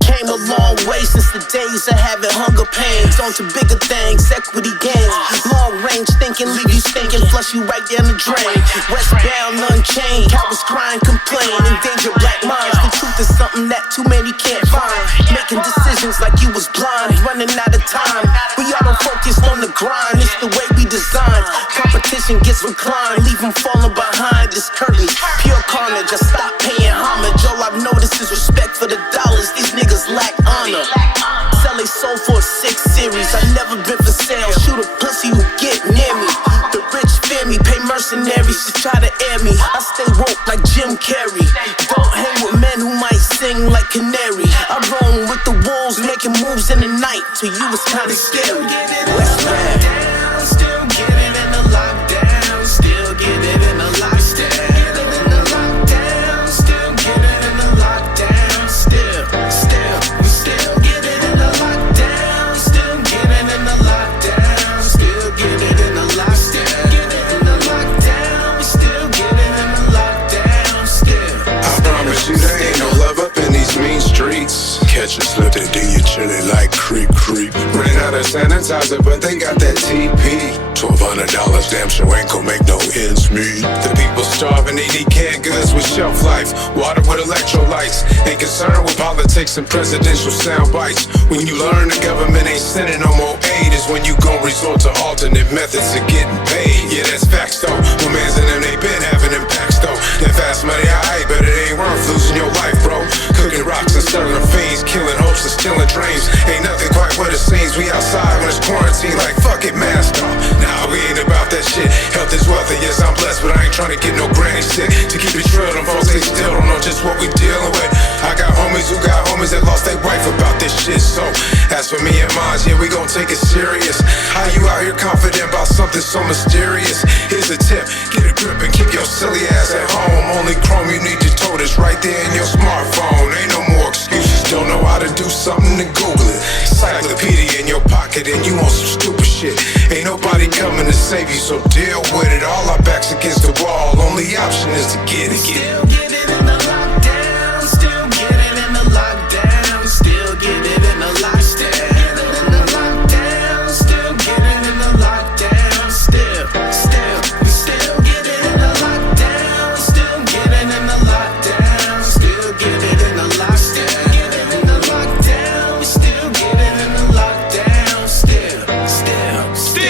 Came a long way since the days of having hunger pains. On to bigger things, equity gains. Long range thinking, leave you stinking, flush you right down the drain. Westbound, unchained, cowards crying, complain. Endanger black minds, the truth is something that too many can't find. Making decisions like you was blind, running out of time. We all don't focus on the grind, it's the way we designed. Competition gets reclined, leave them falling behind this curtain. Pure carnage, I stop paying homage. All I've noticed is respect for the dollars. These niggas lack honor. Sell they soul for a 6 series. I never been for sale. Shoot a pussy who get near me. The rich fear me, pay mercenaries to try to air me. I stay woke like Jim Carrey. Don't hang with men who might sing like Canary. I roam with the wolves, making moves in the night. To you it's kinda scary. Westbound. Still get it in the lockdown. Still get it in the lockdown. Catch you slipping, then you chillin' like creep. Ran out of sanitizer, but they got that TP. $1,200, damn sure ain't gon' make no ends meet. The people starving, they need canned goods with shelf life. Water with electrolytes. Ain't concerned with politics and presidential sound bites. When you learn the government ain't sending no more aid, is when you gon' resort to alternate methods of getting paid. Yeah, that's facts though. My mans and them, they been having impacts though. That fast money, alright, but it ain't worth losing your life, bro. Cooking rocks and serving fiends, killing hopes and stealing dreams. Ain't nothing quite what it seems. We outside when it's quarantine, like fuck it, mask off. Nah, we ain't about that shit. Health is wealthy, yes I'm blessed, but I ain't trying to get no granny sick. To keep it real, them folks they still don't know just what we dealing with. I got homies who got homies that lost their wife about this shit. So as for me and mine, yeah, we gon' take it serious. How you out here confident about something so mysterious? Here's a tip, get a grip and keep your silly ass at home. Only Chrome you need to tote is right there in your smartphone. Ain't no more excuses. Don't know how to do something to Google it. Encyclopedia in your pocket and you on some stupid shit. Ain't nobody coming to save you, so deal with it. All our backs against the wall. Only option is to get it. Still get it in the lockdown. Still get it in the lockdown. Still get it in the lockdown. Still get it in the lockdown. Still we still get it in the lockdown. Still get it in the lockdown. Still get it in the lockdown.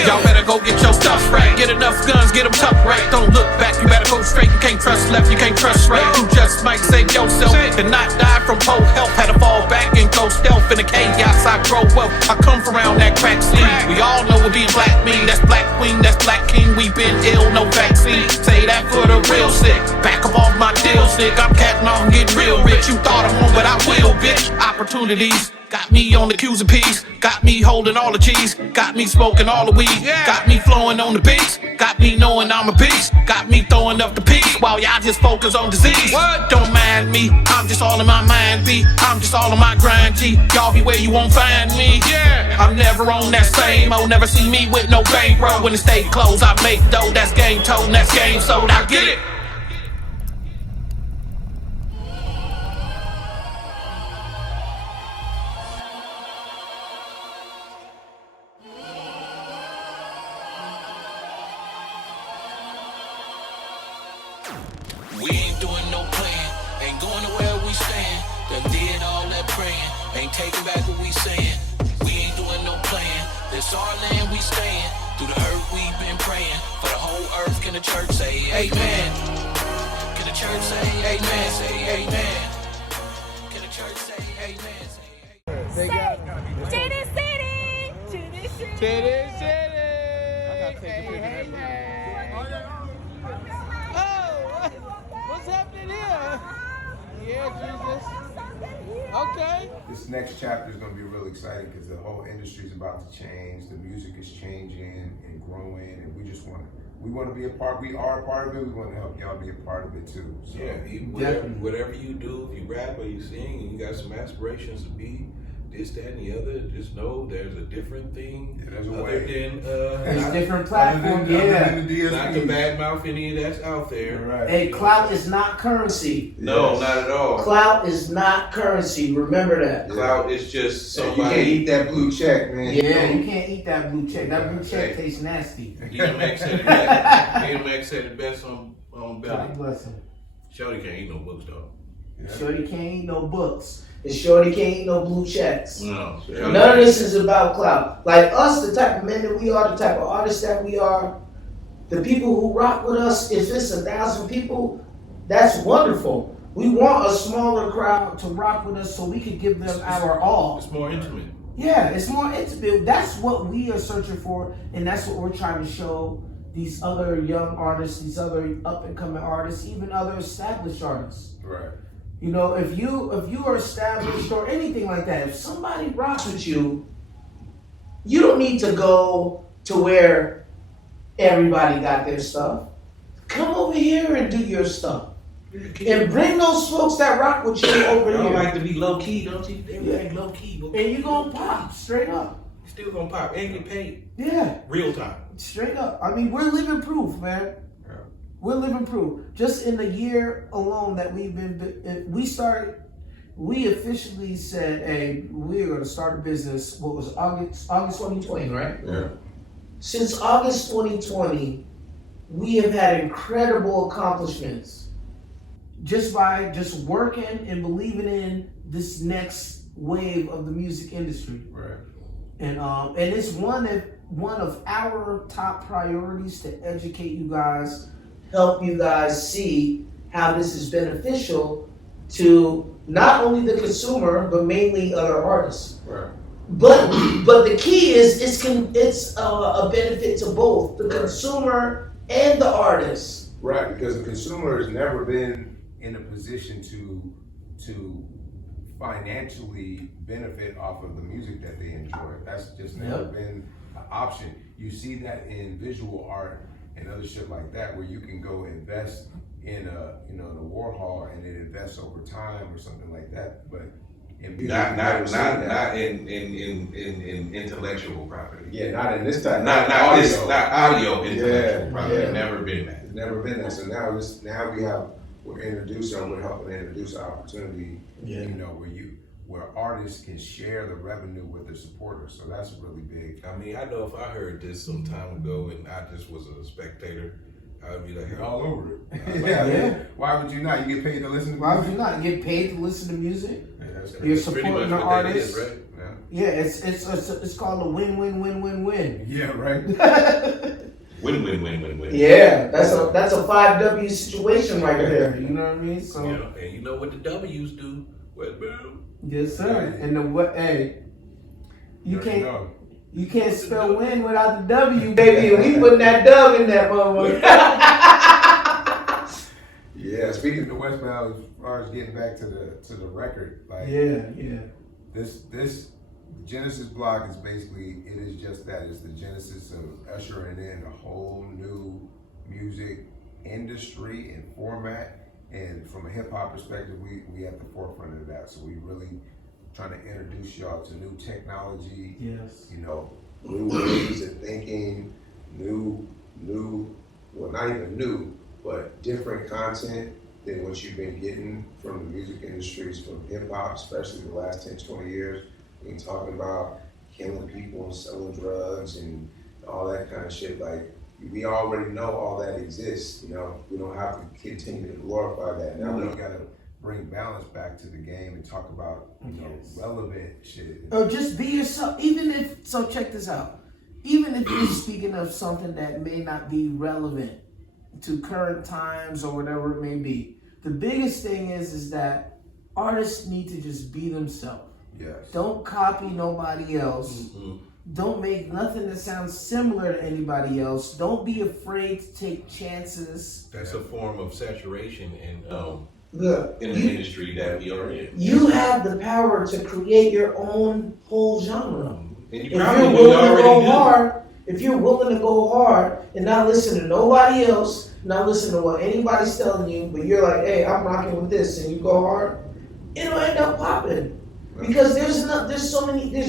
Y'all better go get your stuff right. Get enough guns, get them tucked right. Don't look back, you better go straight. You can't trust left, you can't trust right. You just might save yourself and not die from poor health. Had to fall back and go stealth in the chaos. I grow up, I come from around that crack scene. We all know what being black mean. That's black queen, that's black king. We been ill, no vaccine. Say that for the real sick. Back up off my deal stick. I'm catting off and get real rich. You thought I won't, but I will, bitch. Opportunities got me on the Q's and P's. Got me holding all the G's. Got me smoking all the weed. Got me flowing on the beats. Got me knowing I'm a beast. Got me throwing up the peas while y'all just focus on disease. What? Don't mind me. I'm just all in my mind, B. I'm just all in my grind, G. Y'all be where you won't find me. Yeah. I'm never on that same old. Never see me with no bankroll. When it stay closed, I make dough. That's game told. That's game sold. I get it. We ain't doing no plan, ain't going to where we stand. Done did all that praying, ain't taking back what we saying. We ain't doing no plan, this our land we staying. Through the hurt we've been praying, for the whole earth can the church say amen. Can the church say amen, say amen. Can the church say amen, say amen. To the city, to the city. To the city. I gotta take a picture of that. What's happening here? Yeah, Jesus. Okay. this next chapter is going to be really exciting because the whole industry is about to change. The music is changing and growing, and we want to be a part. We are a part of it. We want to help y'all be a part of it too. So. Yeah, whatever you do, if you rap or you sing and you got some aspirations to be this, that, and the other, just know there's a different thing other than there's different platforms. Not to badmouth any that's out there. Right. Hey, clout is not currency. No, not at all. Clout is not currency. Remember that. Clout is just somebody. You can't eat that blue check, man. Yeah, you can't eat that blue check. That blue check tastes nasty. DMX said it best. DMX said it best on Belly. God bless him. Shorty can't eat no books though. Yeah. Shorty can't eat no books. And Shorty can't eat no blue checks. No. None of this is about clout. Like us, the type of men that we are, the type of artists that we are, the people who rock with us, if it's 1,000 people, that's wonderful. We want a smaller crowd to rock with us so we can give them our all. It's more intimate. Yeah, it's more intimate. That's what we are searching for, and that's what we're trying to show these other young artists, these other up-and-coming artists, even other established artists. Right. You know, if you are established or anything like that, if somebody rocks with you, you don't need to go to where everybody got their stuff. Come over here and do your stuff. And bring those folks that rock with you over here. Y'all like to be low key, don't you? They like low key. And you gonna pop straight up. Still gonna pop and get paid. Yeah. Real time. Straight up. I mean, we're living proof, man. Yeah. We're living proof. Just in the year alone that we officially said, hey, we're gonna start a business. What was August 2020, right? Yeah. Since August 2020, we have had incredible accomplishments. Just by just working and believing in this next wave of the music industry. Right. And it's one of our top priorities to educate you guys, help you guys see how this is beneficial to not only the consumer but mainly other artists. Right. But the key is it's a benefit to both the consumer and the artist. Right, because the consumer has never been in a position to financially benefit off of the music that they enjoy. That's just never been an option. You see that in visual art and other shit like that, where you can go invest in a in a Warhol and it invests over time or something like that. But in music, not in intellectual property. Yeah, not in this type. Not audio intellectual property. Yeah. Never been that. It's never been that. So now we're introducing, we're helping introduce an opportunity, you know, where artists can share the revenue with their supporters. So that's really big. I mean, I know if I heard this some time ago and I just was a spectator, I would be like, all over it. Yeah. Why would you not? You get paid to listen to music? Why would you not get paid to listen to music? Yeah, that's You're That's pretty supporting much the what that artist. is, right? Yeah, it's called a win-win-win-win-win. Yeah, right. Win. Yeah, that's a 5W situation right there. You know what I mean? So You know, and you know what the W's do? Westbound. yes, sir. And the what? Hey, you There can't. go. You can't spell win without the W, baby. And we putting that dub in that motherfucker. Yeah, speaking of Westbound, as far as getting back to the record, like yeah. This Genesis Block is basically, it is just that. It's the genesis of ushering in a whole new music industry and format. And from a hip hop perspective, we at the forefront of that. So we really trying to introduce y'all to new technology. Yes. You know, new ways of thinking, new, well, not even new, but different content than what you've been getting from the music industries, from hip hop, especially the last 10, 20 years. We're talking about killing people and selling drugs and all that kind of shit. Like, we already know all that exists, you know. We don't have to continue to glorify that. Now we gotta bring balance back to the game and talk about, you know, relevant shit. Or just be yourself. So check this out. Even if you're speaking of something that may not be relevant to current times or whatever it may be, the biggest thing is that artists need to just be themselves. Yes. Don't copy nobody else. Mm-hmm. Don't make nothing that sounds similar to anybody else. Don't be afraid to take chances. That's a form of saturation, and Look, in the industry that we are in. you have the power to create your own whole genre. And If you're willing to go hard, if you're willing to go hard and not listen to nobody else, not listen to what anybody's telling you, but you're like, hey, I'm rocking with this, and you go hard, it'll end up popping. Because there's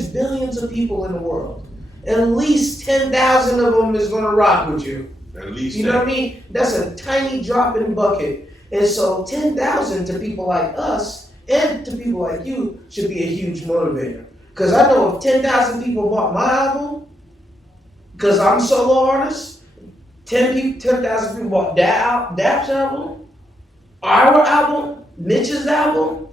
billions of people in the world. At least 10,000 of them is gonna rock with you. At least you know what I mean? That's a tiny drop in the bucket. And so 10,000 to people like us and to people like you should be a huge motivator. Because I know if 10,000 people bought my album, because I'm a solo artist, 10,000 people bought Dap's album, our album, Mitch's album,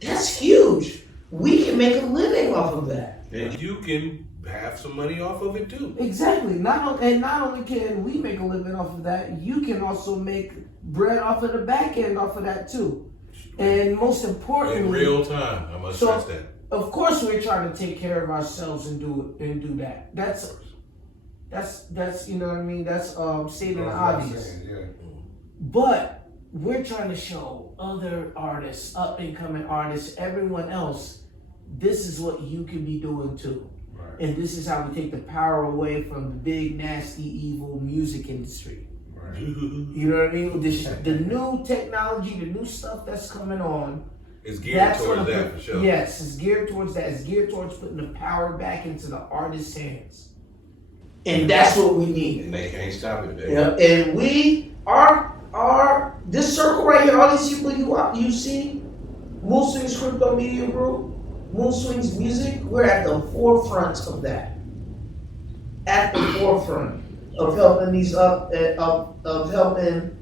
that's huge. We can make a living off of that. And you can have some money off of it too. Exactly. Not only can we make a living off of that, you can also make bread off of the back end off of that too. And most importantly, in real time, I must stress that. Of course, we're trying to take care of ourselves and do that. That's you know what I mean. That's stating the obvious. But we're trying to show other artists, up and coming artists, everyone else, this is what you can be doing too. Right. And this is how we take the power away from the big, nasty, evil music industry. Right. You know what I mean? The new technology, the new stuff that's coming on. It's geared towards that for sure. Yes, it's geared towards that. It's geared towards putting the power back into the artist's hands. And that's what we need. And they can't stop it, baby. Yeah. And we are this circle right here, all these people you see, Mood Swings Crypto Media Group, Mood Swings Music, we're at the forefront of that. At the forefront of helping these of helping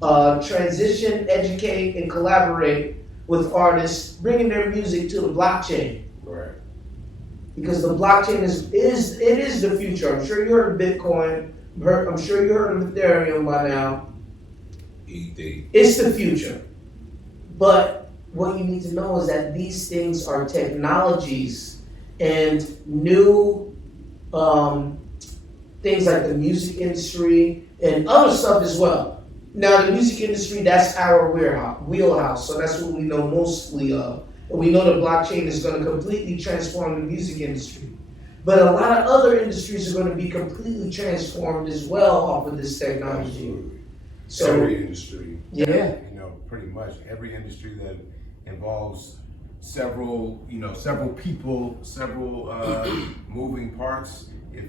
transition, educate, and collaborate with artists, bringing their music to the blockchain. Right. Because the blockchain is the future. I'm sure you heard of Bitcoin. I'm sure you heard of Ethereum by now. It's the future. But what you need to know is that these things are technologies and new things like the music industry and other stuff as well. Now, the music industry, that's our wheelhouse, so that's what we know mostly of. And we know the blockchain is going to completely transform the music industry. But a lot of other industries are going to be completely transformed as well off of this technology. Absolutely. So, every industry. Yeah. You know, pretty much every industry that involves several people, several moving parts. If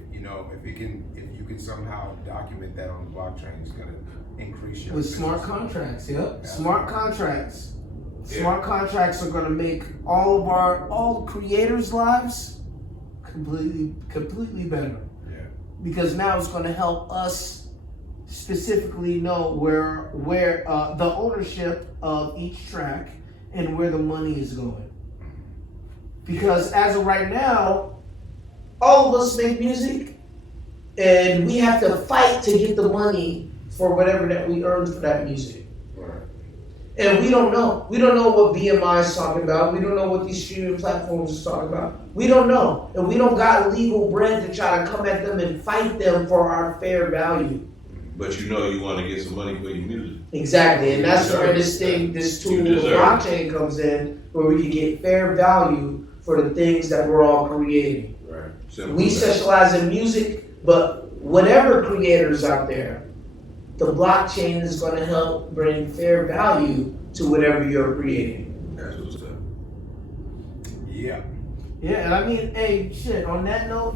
you can somehow document that on the blockchain, it's going to increase your with smart contracts. Yep. Smart contracts. Smart contracts are going to make all creators' lives completely better. Yeah. Because now it's going to help us specifically know where the ownership of each track and where the money is going. Because as of right now, all of us make music, and we have to fight to get the money for whatever that we earned for that music. Right. And we don't know. We don't know what BMI is talking about. We don't know what these streaming platforms is talking about. We don't know. And we don't got legal bread to try to come at them and fight them for our fair value. But you know you want to get some money for your music. Exactly. And that's where this tool of blockchain comes in, where we can get fair value for the things that we're all creating. Right. We specialize in music, but whatever creators out there, the blockchain is going to help bring fair value to whatever you're creating. That's what's up. Yeah. Yeah, and I mean, hey, shit, on that note,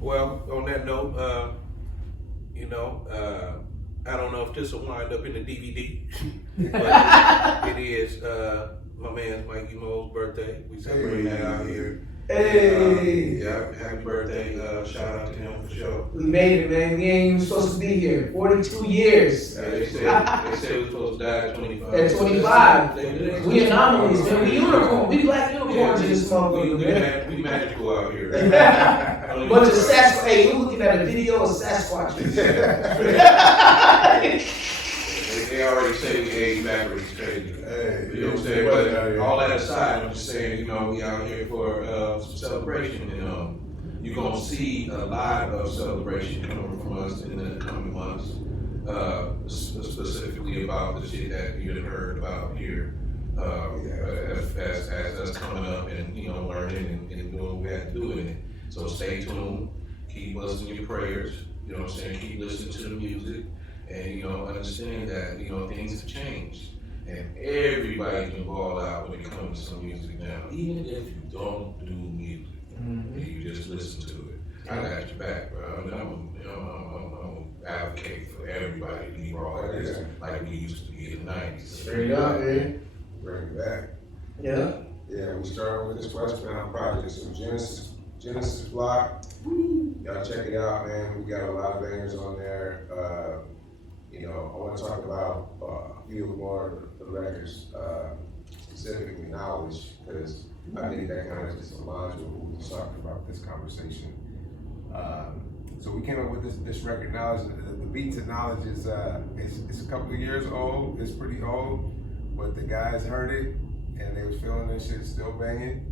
Well, on that note, I don't know if this will wind up in the DVD, but it is my man Mikey Mo's birthday. We celebrate that out here. Hey! Happy birthday. Shout out to him for sure. We made it, man. We ain't even supposed to be here. 42 years. They said we were supposed to die at 25. At 25. We anomalies, man. We unicorn. We black unicorns in this motherfucker, man. We magical out here. Bunch of Sasquatch. Hey, you're looking at a video of Sasquatches. They already say we age backwards. Crazy. Hey, you know what I'm saying? But all that aside, I'm just saying, we out here for some celebration, and you're gonna see a lot of celebration coming from us in the coming months. specifically about the shit that you had heard about here. As us coming up and learning and doing what we had to do in it. So stay tuned, keep us in your prayers, you know what I'm saying, keep listening to the music, and understand that things have changed. And everybody can ball out when it comes to some music now, even if you don't do music, and you just listen to it. I got your back, bro. I'm an advocate for everybody to be raw like we used to be in the 90s. Straight up, man. Bring it back. Yeah. Yeah, we started with this Westbound project, some Genesis Block. Y'all check it out, man. We got a lot of bangers on there. I want to talk about a few more of the records, specifically Knowledge, because I think that kind of just aligns with what we were talking about this conversation. So we came up with this record, Knowledge. The beat to Knowledge is it's a couple of years old. It's pretty old, but the guys heard it and they was feeling this shit still banging.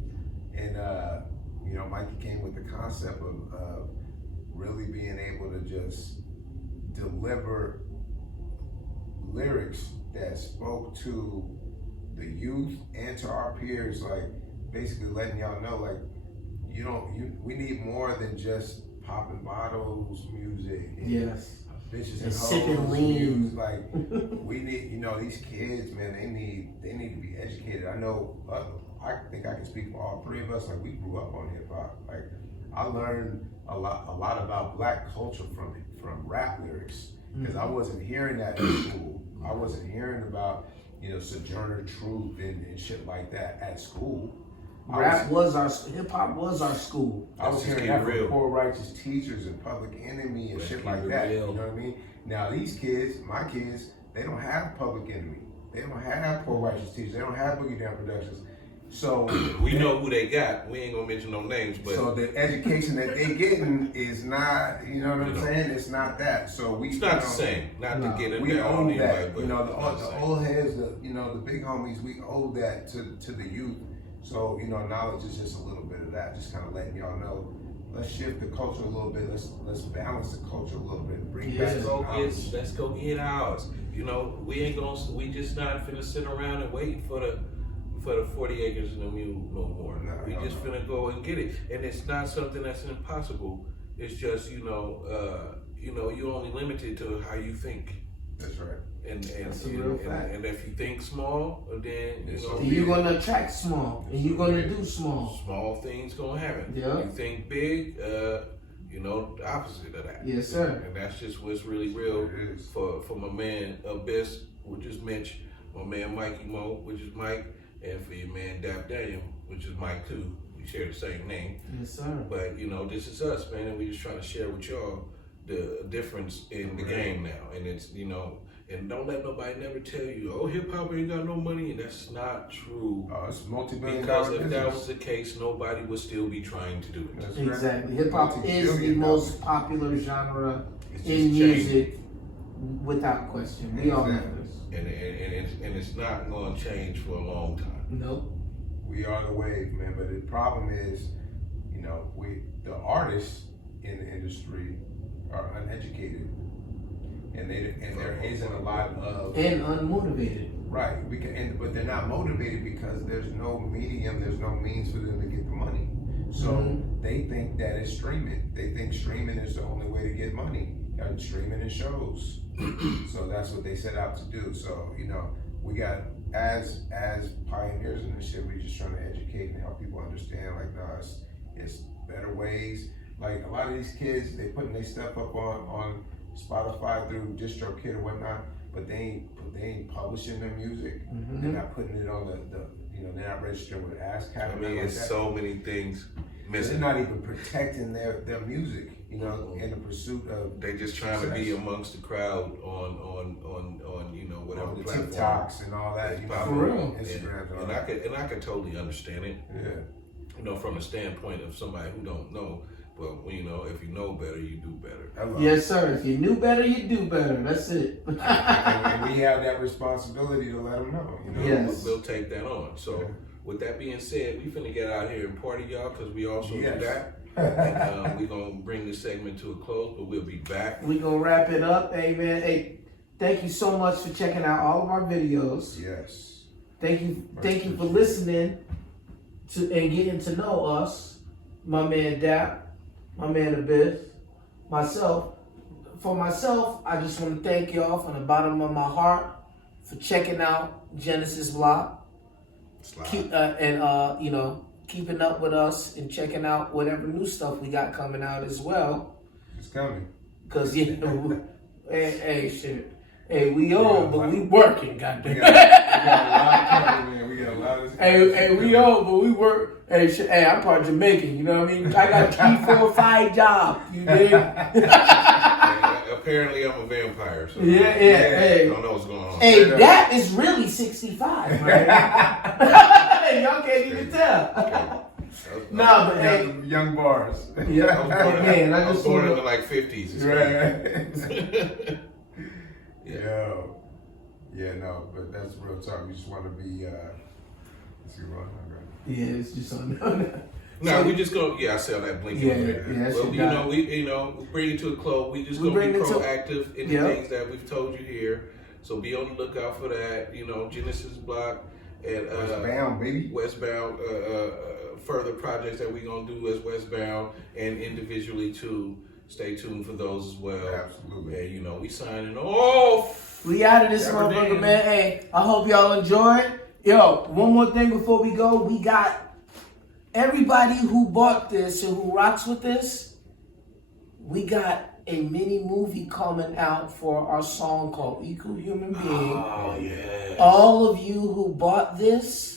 And Mikey came with the concept of really being able to just deliver lyrics that spoke to the youth and to our peers, like basically letting y'all know, like, we need more than just popping bottles music. And yes. Bitches and sipping lean. Music. Like we need, these kids, man, they need to be educated. I know, I think I can speak for all three of us. Like we grew up on hip hop. Like I learned a lot about Black culture from rap lyrics, because I wasn't hearing that in school. I wasn't hearing about Sojourner Truth and shit like that at school. Hip hop was our school. I was hearing that from Poor Righteous Teachers and Public Enemy and shit like that. You know what I mean? Now these kids, my kids, they don't have Public Enemy. They don't have Poor Righteous Teachers. They don't have Boogie Down Productions. So we know who they got. We ain't gonna mention no names, but so the education that they getting is not, what I'm saying? It's not that. So it's not the same. Not to get it we down owe anyway, that. but The old heads, the big homies, we owe that to the youth. So knowledge is just a little bit of that. Just kind of letting y'all know. Let's shift the culture a little bit. Let's balance the culture a little bit. Let's go get ours. We just not finna sit around and wait for the 40 acres and a mule no more. We just finna go and get it. And it's not something that's impossible. It's just, you're only limited to how you think. That's right. And if you think small, then you're gonna attract small, and you're gonna do small. Small things gonna happen. Yeah. You think big, the opposite of that. Yes, sir. And that's just what's really real for my man Abyss, which is Mitch, my man Mikey Mo, which is Mike, and for your man Dap Daniel, which is Mike too. We share the same name. Yes, sir. But this is us, man, and we just trying to share with y'all the difference in the game now. And it's and don't let nobody never tell you, oh, hip hop ain't got no money, and that's not true. It's multi-billion because dollar if business. that was the case, nobody would still be trying to do it. That's exactly. Right. Hip hop is the most popular genre in music, without question. We all know this. And it's not going to change for a long time. Nope. We are the wave, man. But the problem is, the artists in the industry are uneducated, and there isn't a lot of unmotivated. Right. But they're not motivated because there's no medium, there's no means for them to get the money. So they think that it's streaming. They think streaming is the only way to get money. And streaming and shows. So that's what they set out to do. So we got as pioneers in this shit, we just trying to educate and help people understand. Like, no, it's better ways. Like a lot of these kids, they putting their stuff up on Spotify through DistroKid or whatnot, but they ain't publishing their music. They're not putting it on they're not registering with ASCAP. I mean, it's so many things missing. They're not even protecting their music, in the pursuit of. They just trying to be amongst the crowd on whatever the platform. TikToks and all that. For real. Instagram and I could totally understand it. Yeah. From the standpoint of somebody who don't know. But if you know better, you do better. Yes, sir. If you knew better, you do better. That's it. and we have that responsibility to let them know. Yes. We'll take that on. So with that being said, we finna get out here and party, y'all, because we also do that. And we're gonna bring this segment to a close, but we'll be back. We're gonna wrap it up. Hey, man. Hey, Thank you so much for checking out all of our videos. Yes. Thank you for listening to and getting to know us. My man Dap, my man Abyss, myself. For myself, I just want to thank y'all from the bottom of my heart for checking out Genesis Block. Keeping up with us and checking out whatever new stuff we got coming out as well. It's coming. Cause hey, shit. Hey, we old, but we working, goddamn. We got a lot coming, man. We got a lot of. Hey, we old, but we work. Hey, shit. Hey, I'm part Jamaican. You know what I mean? I got 3, 4, 5 jobs. You dig? Apparently, I'm a vampire. So Yeah. Hey, I don't know what's going on. Hey, that is really 65, right? Y'all can't even tell. Nah, but hey, young bars. Yeah, man. I just born in the like 50s. Right. Yeah, no, but that's real talk. We just want to be. Let's see, right? Yeah, it's just on. No, we just go. Yeah, I saw that blinking. Yeah. Well, we bring it to a close. We just gonna be proactive in the things that we've told you here. So be on the lookout for that. Genesis Block and Westbound, baby. Westbound. Further projects that we're gonna do as Westbound and individually too. Stay tuned for those as well. Absolutely. And we signing off. We out of this motherfucker, man. Hey, I hope y'all enjoyed. Yo, one more thing before we go. We got everybody who bought this and who rocks with this. We got a mini movie coming out for our song called Equal Human Being. Oh yeah. All of you who bought this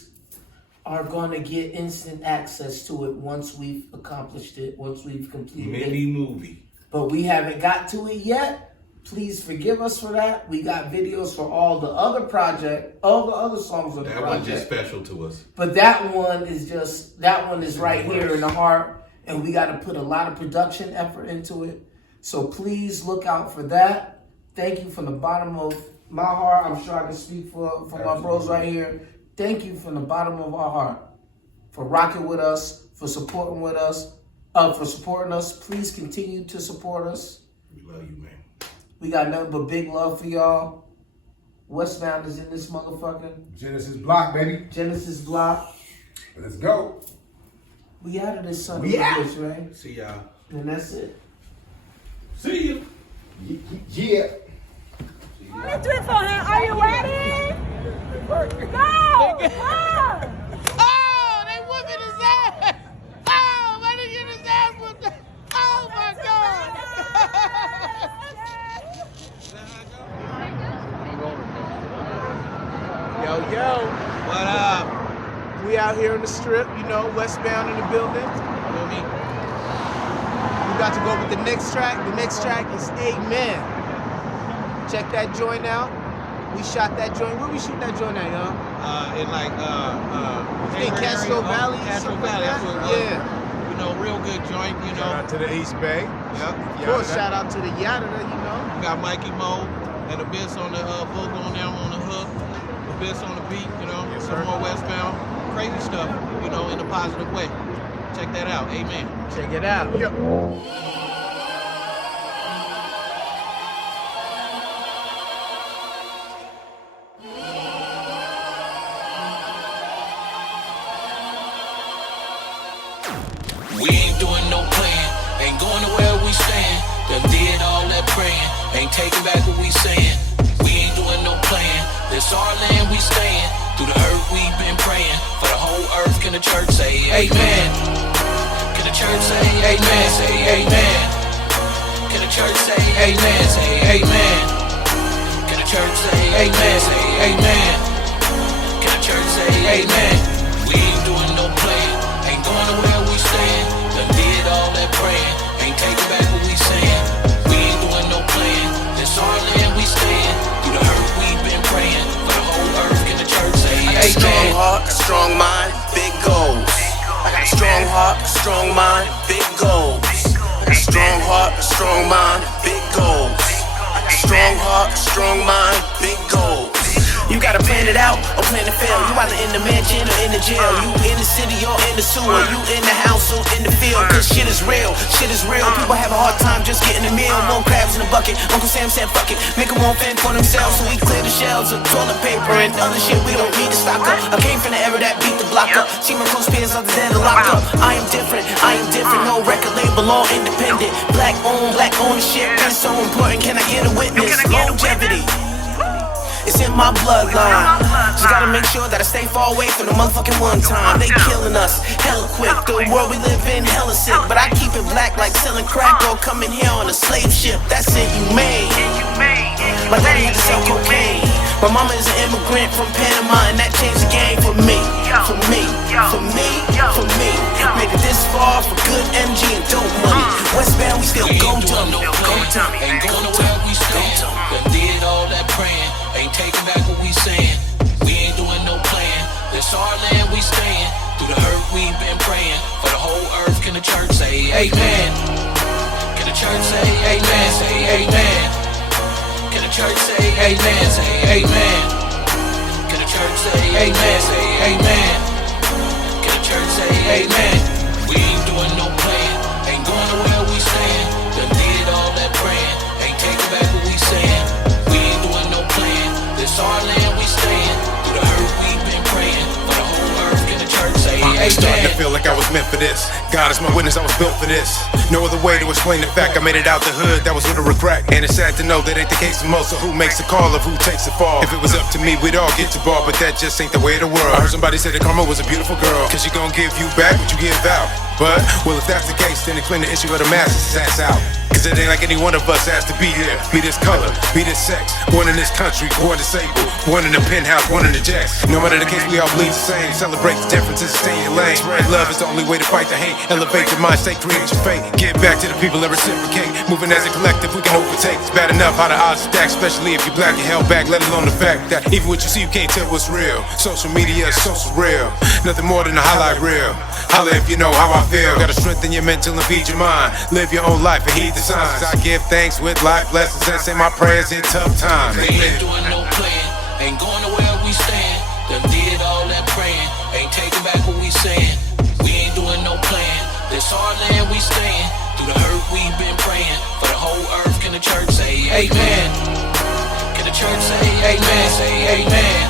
are going to get instant access to it once we've accomplished it, once we've completed it. Mini movie. But we haven't got to it yet. Please forgive us for that. We got videos for all the other songs on the project. That one's just special to us. But that one is right here in the heart, and we got to put a lot of production effort into it. So please look out for that. Thank you from the bottom of my heart. I'm sure I can speak for my bros right here. Thank you from the bottom of our heart for rocking with us, for supporting us. Please continue to support us. We love you, man. We got nothing but big love for y'all. Westbound is in this motherfucker. Genesis Block, baby. Genesis Block. Let's go. We out of this son We of a out. bitch, right? See y'all. And that's it. See you. Yeah. Let's do it for him. Are you ready? Go! Go! Oh, they whooping his ass. Oh, let him get his ass whooped. Oh my God. Yo. What up? We out here in the strip, Westbound in the building. You know We about to go with the next track. The next track is Amen. Check that joint out. We shot that joint. Where we shoot that joint at, y'all? In Castro Valley. Castro Valley. That's what, Yeah. Real good joint. Shout out to the East Bay. Yep. Of course, shout out to the Yada, We got Mikey Mo and Abyss on the vocal on down on the hook. Abyss on the beat. Yes, some sir. more Westbound, crazy stuff. In a positive way. Check that out. Amen. Check it out. Yep. We ain't doing no plan, ain't going to where we stand. Done did all that praying, ain't taking back what we saying. We ain't doing no plan, this our land we stayin'. Through the hurt we've been praying, for the whole earth can the church say amen. Can the church say amen, say amen. Can the church say amen, say amen. Can the church say amen, say amen. Can the church say amen. We ain't doing no plan, ain't going to where we stand. Done did all that praying, ain't taking back what we saying. We ain't doing no plan, this our land we stand. Through the hurt we've been praying, for the whole earth can the church say amen. Strong heart, strong mind, big goals. I got a strong heart, strong mind, big goals. I got a strong heart, strong mind, big goals. I got a strong heart, strong mind, big goals. You gotta plan it out or plan to fail. You either in the mansion or in the jail. You in the city or in the sewer. You in the house or in the field. Cause shit is real, shit is real. People have a hard time just getting a meal. More crabs in a bucket. Uncle Sam said fuck it, make them won't fend for themselves. So we clear the shelves of toilet paper and other shit we don't need to stock up. I came from the era that beat the block up. See my close peers other than the lock up. I am different, no record label, all independent. Black ownership is so important. Can I get a witness? Longevity, it's in my bloodline. Just gotta make sure that I stay far away from the motherfucking one time. They killing us hella quick. The world we live in hella sick. But I keep it black like selling crack or coming here on a slave ship. That's inhumane. My daddy had to sell cocaine. My mama is an immigrant from Panama, and that changed the game for me. For me, for me, for me. Made it this far for good MG and dope money. Westbound, we still go dummy. Ain't going nowhere, we stand. Done did all that praying. Ain't taking back what we saying. We ain't doing no plan. This our land we stayin'. Through the hurt we've been praying. For the whole earth, can the church say amen? Can the church say amen? Say amen. Can the church say amen? Say amen. Can the church say amen? Say amen. Can the church say amen? We ain't doing no plan. Ain't going nowhere, we stand. Done did all that praying. Ain't taking back what we saying. We ain't doing no plan. This our land we stayin'. Through the hurt we've been praying. For the whole earth, can the church say amen? Starting to feel like I was meant for this. God is my witness, I was built for this. No other way to explain the fact I made it out the hood, that was with a regret. And it's sad to know that ain't the case for most. So who makes the call of who takes the fall? If it was up to me, we'd all get to ball, but that just ain't the way of the world. I heard somebody say that karma was a beautiful girl, cause she gon' give you back what you give out. But, well, if that's the case, then explain the issue of the masses' ass out. Cause it ain't like any one of us has to be here. Be this color, be this sex. Born in this country, born disabled. Born in the penthouse, born in the jacks. No matter the case, we all bleed the same. Celebrate the differences, stay in your lane. Spread love is the only way to fight the hate. Elevate your mind, stay, create your fate. Give back to the people and reciprocate. Moving as a collective, we can overtake. It's bad enough how the odds stack, especially if you're black and held back. Let alone the fact that even what you see, you can't tell what's real. Social media is so surreal. Nothing more than a highlight reel. Holla if you know how I feel. Gotta strengthen your mental and feed your mind. Live your own life and heed the signs. I give thanks with life lessons and say my prayers in tough times. We ain't doing no plan. Ain't going nowhere, we stand. Done did all that praying. Ain't taking back what we saying. We ain't doing no plan. This our land we stayin'. Through the hurt we've been praying. For the whole earth, can the church say amen? Can the church say amen? Say amen.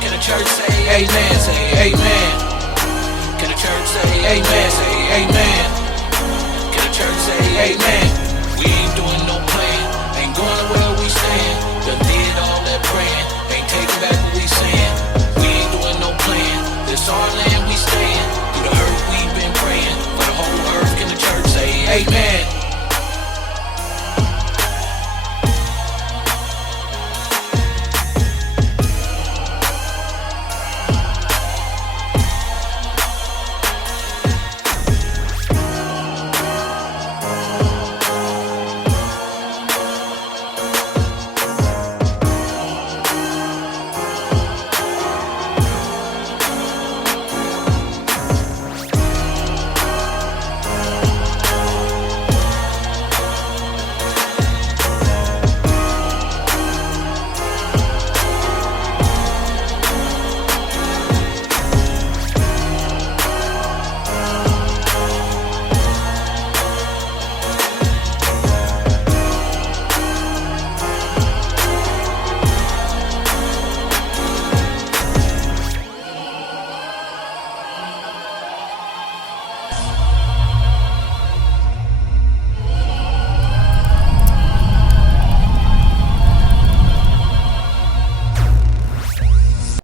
Can the church say amen? Say amen. Can the church say amen? Say amen. Can the church say amen?